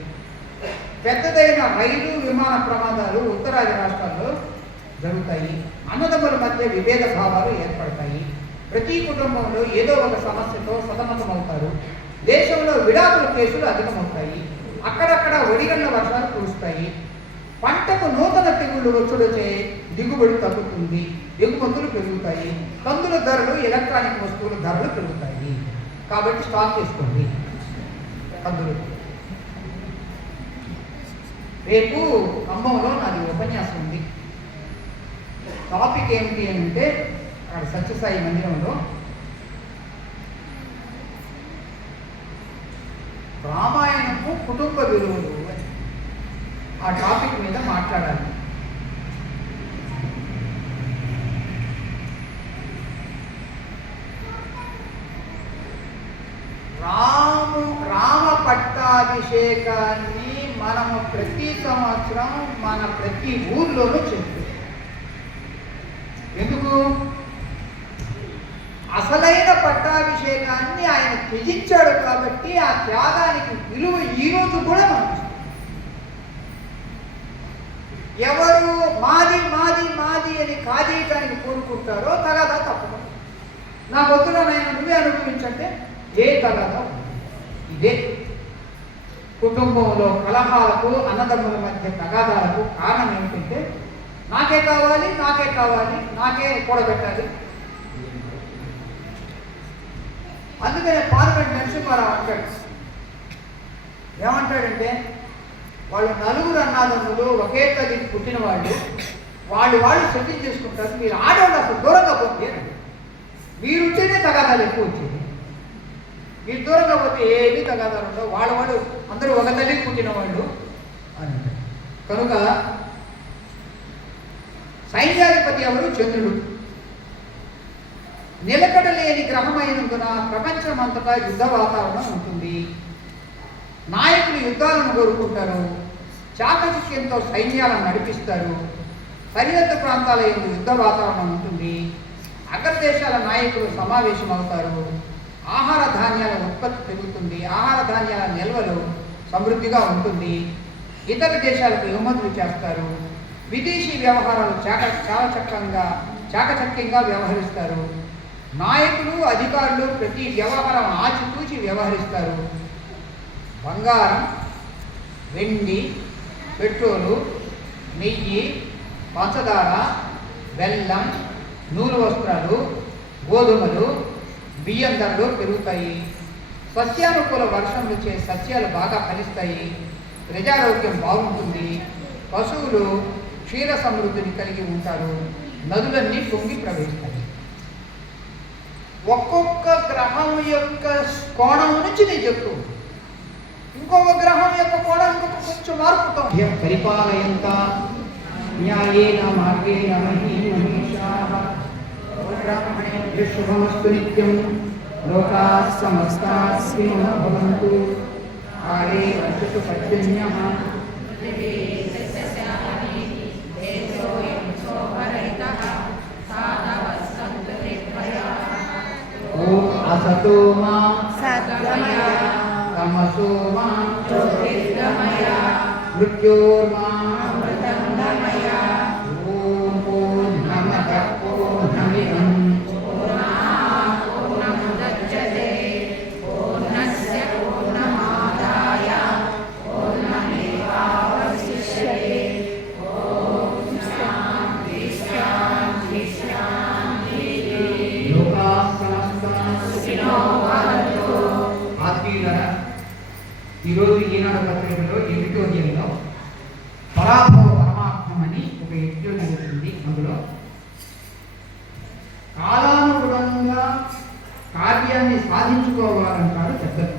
పెద్దదైన రైలు, విమాన ప్రమాదాలు ఉత్తరాది రాష్ట్రాల్లో జరుగుతాయి. అన్నదమ్ముల మధ్య విభేద భావాలు ఏర్పడతాయి. ప్రతి కుటుంబంలో ఏదో ఒక సమస్యతో సతమతమవుతారు. దేశంలో విడాకుల కేసులు అధికమవుతాయి. అక్కడక్కడ వడిగండ్ల వర్షాలు కురుస్తాయి. పంటకు నూతన తెగుళ్లు వచ్చుడొచ్చే దిగుబడి తగ్గుతుంది. ఎగుమతులు పెరుగుతాయి. కందుల ధరలు, ఎలక్ట్రానిక్ వస్తువుల ధరలు పెరుగుతాయి. కాబట్టి స్టాక్ చేసుకోండి కందులు. రేపు ఖమ్మంలో నాది ఉపన్యాసం ఉంది. టాపిక్ ఏమిటి అంటే అక్కడ సత్యసాయి మందిరంలో రామాయణము కుటుంబ విలువలు అని ఆ టాపిక్ మీద మాట్లాడాలి. రామ పట్టాభిషేకాన్ని మనము ప్రతి సంవత్సరం మన ప్రతి ఊర్లోనూ చేస్తాం. ఎందుకు? అసలైన పట్టాభిషేకాన్ని ఆయన త్యజించాడు కాబట్టి ఆ త్యాగానికి విలువ ఈరోజు కూడా మనం ఎవరు మాది మాది మాది అని కాజేయటానికి కోరుకుంటారో తగాదా తప్పదు. నా వద్దులో నేను నువ్వే అనుభవించంటే ఏ తగాదా? ఇదే కుటుంబంలో కలహాలకు, అన్నదమ్ముల మధ్య తగాదాలకు కారణం ఏమిటంటే నాకే కావాలి, నాకే కావాలి, నాకే కూడబెట్టాలి. అందుకనే పార్లమెంట్ నరసింహారావు అంటాడు, ఏమంటాడంటే వాళ్ళు నలుగురు అన్నదమ్ములు ఒకే తల్లికి పుట్టిన వాళ్ళు సెటిల్ చేసుకుంటారు. మీరు ఆడవాళ్ళు అసలు దూరంగా పోతే మీరు వచ్చేదే తగాదాలు ఎక్కువ వచ్చేది. మీరు దూరంగా పోతే ఏమీ తగాదాలు ఉండవు. వాళ్ళు అందరూ ఒక తల్లికి పుట్టిన వాళ్ళు అని. కనుక సైన్యాధిపతి ఎవరు? చంద్రుడు. నిలకడ లేని గ్రహమైనందున ప్రపంచమంతటా యుద్ధ వాతావరణం ఉంటుంది. నాయకులు యుద్ధాలను కోరుకుంటారు. చాకచక్యంతో సైన్యాలను నడిపిస్తారు. సరిహద్దు ప్రాంతాల యుద్ధ వాతావరణం ఉంటుంది. అగ్రదేశాల నాయకులు సమావేశం అవుతారు. ఆహార ధాన్యాల ఉత్పత్తి పెరుగుతుంది. ఆహార ధాన్యాల నిల్వలు సమృద్ధిగా ఉంటుంది. ఇతర దేశాలకు ఎగుమతులు చేస్తారు. విదేశీ వ్యవహారాలు చాకచక్యంగా వ్యవహరిస్తారు. నాయకులు, అధికారులు ప్రతి వ్యవహారం ఆచితూచి వ్యవహరిస్తారు. బంగారం, వెండి, పెట్రోలు, నెయ్యి, పంచదార, బెల్లం, నూలు వస్త్రాలు, గోధుమలు, బియ్యం ధరలు పెరుగుతాయి, సస్యానుకూల వర్షం వచ్చే సస్యాలు బాగా ఫలిస్తాయి, ప్రజారోగ్యం బాగుంటుంది, పశువులు క్షీర సమృద్ధిని కలిగి ఉంటారు, నదులన్నీ పొంగి ప్రవహిస్తాయి. ఒక్కొక్క గ్రహం యొక్క కోణం నుంచి నేను చెప్తూ ఇంకొక గ్రహం యొక్క కోణం ఇంకొక కొంచెం మార్పుతో పరిపాలయంత న్యాయేన మార్గేణ మహీమహీషాః బ్రాహ్మణేభ్యః శుభమస్తు నిత్యం లోకాః సమస్తాః సుఖినో భవంతు కాలే వర్షతు పర్జన్యః ఓం అసతో మా సద్గమయ తమసో మా జ్యోతిర్గమయ మృత్యోర్మా అమృతంగమయ ఓం పూర్ణమదః పూర్ణమిదం పూర్ణముదచ్యతే పూర్ణస్య పూర్ణమాదాయ పూర్ణమేవావశిష్యతే. ఓం శాంతి శాంతి శాంతి. లోకాః సమస్తాః సుఖినో భవంతు. ఆత్మీయులారా, ఈరోజు ఈనాడు పత్రికలో ఎడిటోరియల్లో పరాభవ పరమాత్మం అని ఒక ఎడిటోరియల్ వచ్చింది. అందులో కాలానుగుణంగా కార్యాన్ని సాధించుకోవాలంటారు పెద్దలు.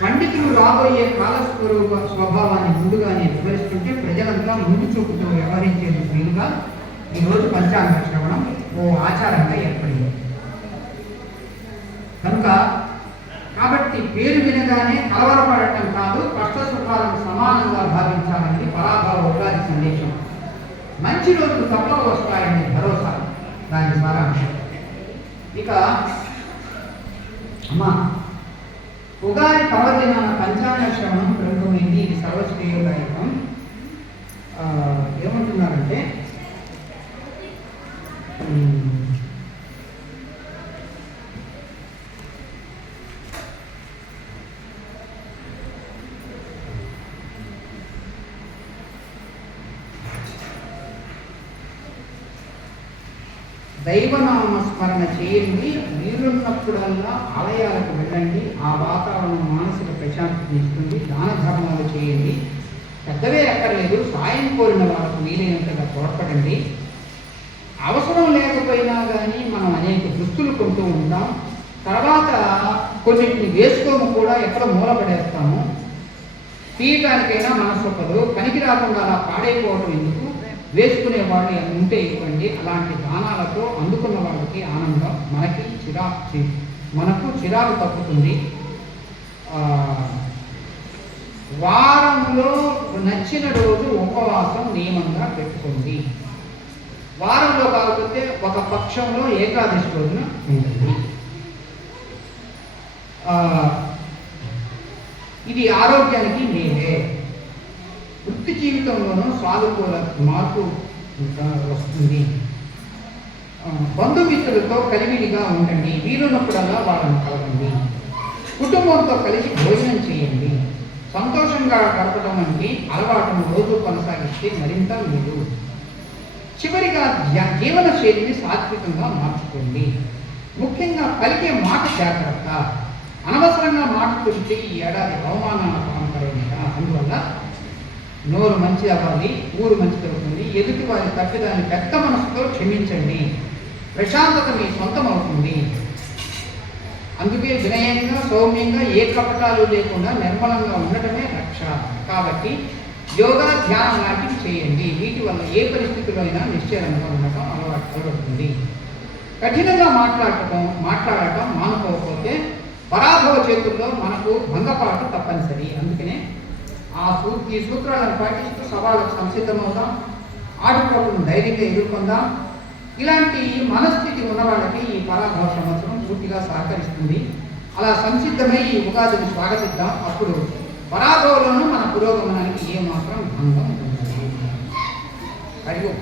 పండితులు రాబోయే కాలస్వరూప స్వభావాన్ని ముందుగానే వివరిస్తుంటే ప్రజలంతా ముందు చూపుతూ వ్యవహరించేందుకు వీలుగా ఈరోజు పంచాంగ శ్రవణం ఓ ఆచారంగా ఏర్పడింది. కనుక కాబట్టి పేరు వినగానే కలవరపడటం కాదు, కష్ట సుఖాలను సమానంగా భావించాలనేది పరాభవ ఉగాది సందేశం. మంచి రోజులు తప్పక వస్తాయనే భరోసా దాని సారాంశం. ఇక అమ్మా, ఉగాది పర్వదినాన పంచాంగ శ్రవణం ప్రారంభమైంది. ఇది సర్వశ్రేయోదాయకం. ఏమంటున్నారంటే దైవనామస్మరణ చేయండి, వీలున్నప్పుడల్లా ఆలయాలకు వెళ్ళండి, ఆ వాతావరణం మానసిక ప్రశాంతత ఇస్తుంది. దాన ధర్మాలు చేయండి, పెద్దవే అక్కర్లేదు, సాయం కోరిన వాళ్ళకు వీలైనంతగా తోడ్పడండి. అవసరం లేకపోయినా కానీ మనం అనేక దుస్తులు కొంటూ ఉంటాం, తర్వాత కొన్నింటిని వేసుకోము కూడా, ఎక్కడ మూలపడేస్తాము. తీయటానికైనా మనసు ఒప్పదు, పనికి రాకుండా అలా పాడైపోవడం ఎందుకు, వేసుకునే వాళ్ళు ఉంటే ఇవ్వండి. అలాంటి దానాలతో అందుకున్న వాళ్ళకి ఆనందం, మనకు చిరాకు తప్పుతుంది. వారంలో నచ్చిన రోజు ఉపవాసం నియమంగా పెట్టుకోండి. వారంలో కాకపోతే ఒక పక్షంలో ఏకాదశి రోజున ఉంటుంది. ఇది ఆరోగ్యానికి మేలే. వృత్తి జీవితంలోనూ సానుకూల మార్పు వస్తుంది. బంధుమిత్రులతో కలివిడిగా ఉండండి, వీలున్నప్పుడల్లా వాళ్ళని కలవండి. కుటుంబంతో కలిసి భోజనం చేయండి. సంతోషంగా గడపడం వంటి అలవాటును రోజు కొనసాగిస్తే మరింత మేలు. చివరిగా జీవన శైలిని సాత్వికంగా మార్చుకోండి. ముఖ్యంగా పలికే మాట జాగ్రత్త. అనవసరంగా మాట గురించి ఈ ఏడాది అవమానాల పరంపరమైన, అందువల్ల నోరు మంచి అవ్వాలి, ఊరు మంచిది అవుతుంది. ఎదుటి వారి తప్పిదాన్ని పెద్ద మనసుతో క్షమించండి, ప్రశాంతత మీ సొంతం అవుతుంది. అందుకే వినయంగా, సౌమ్యంగా, ఏ కపటాలు లేకుండా నిర్మలంగా ఉండటమే రక్ష. కాబట్టి యోగా, ధ్యానం లాంటివి చేయండి. వీటి వల్ల ఏ పరిస్థితుల్లో అయినా నిశ్చలంగా ఉండటం అలవాటుంది. కఠినంగా మాట్లాడటం మానుకోకపోతే పరాభవ చేతుల్లో మనకు భంగపాటు తప్పనిసరి. అందుకనే ఈ సూత్రాలను పాటిస్తూ సవాళ్ళకు సంసిద్ధమవుదాం, ఆటుపోటును ధైర్యంగా ఎదుర్కొందాం. ఇలాంటి మనస్థితి ఉన్న వాళ్ళకి ఈ పరాభవ సంవత్సరం పూర్తిగా సహకరిస్తుంది. అలా సంసిద్ధమై ఈ ఉగాదిని స్వాగతిద్దాం. అప్పుడు పరాభవంలోనూ మన పురోగమనానికి ఏమాత్రం భంగం ఉండదు. హరి ఓం.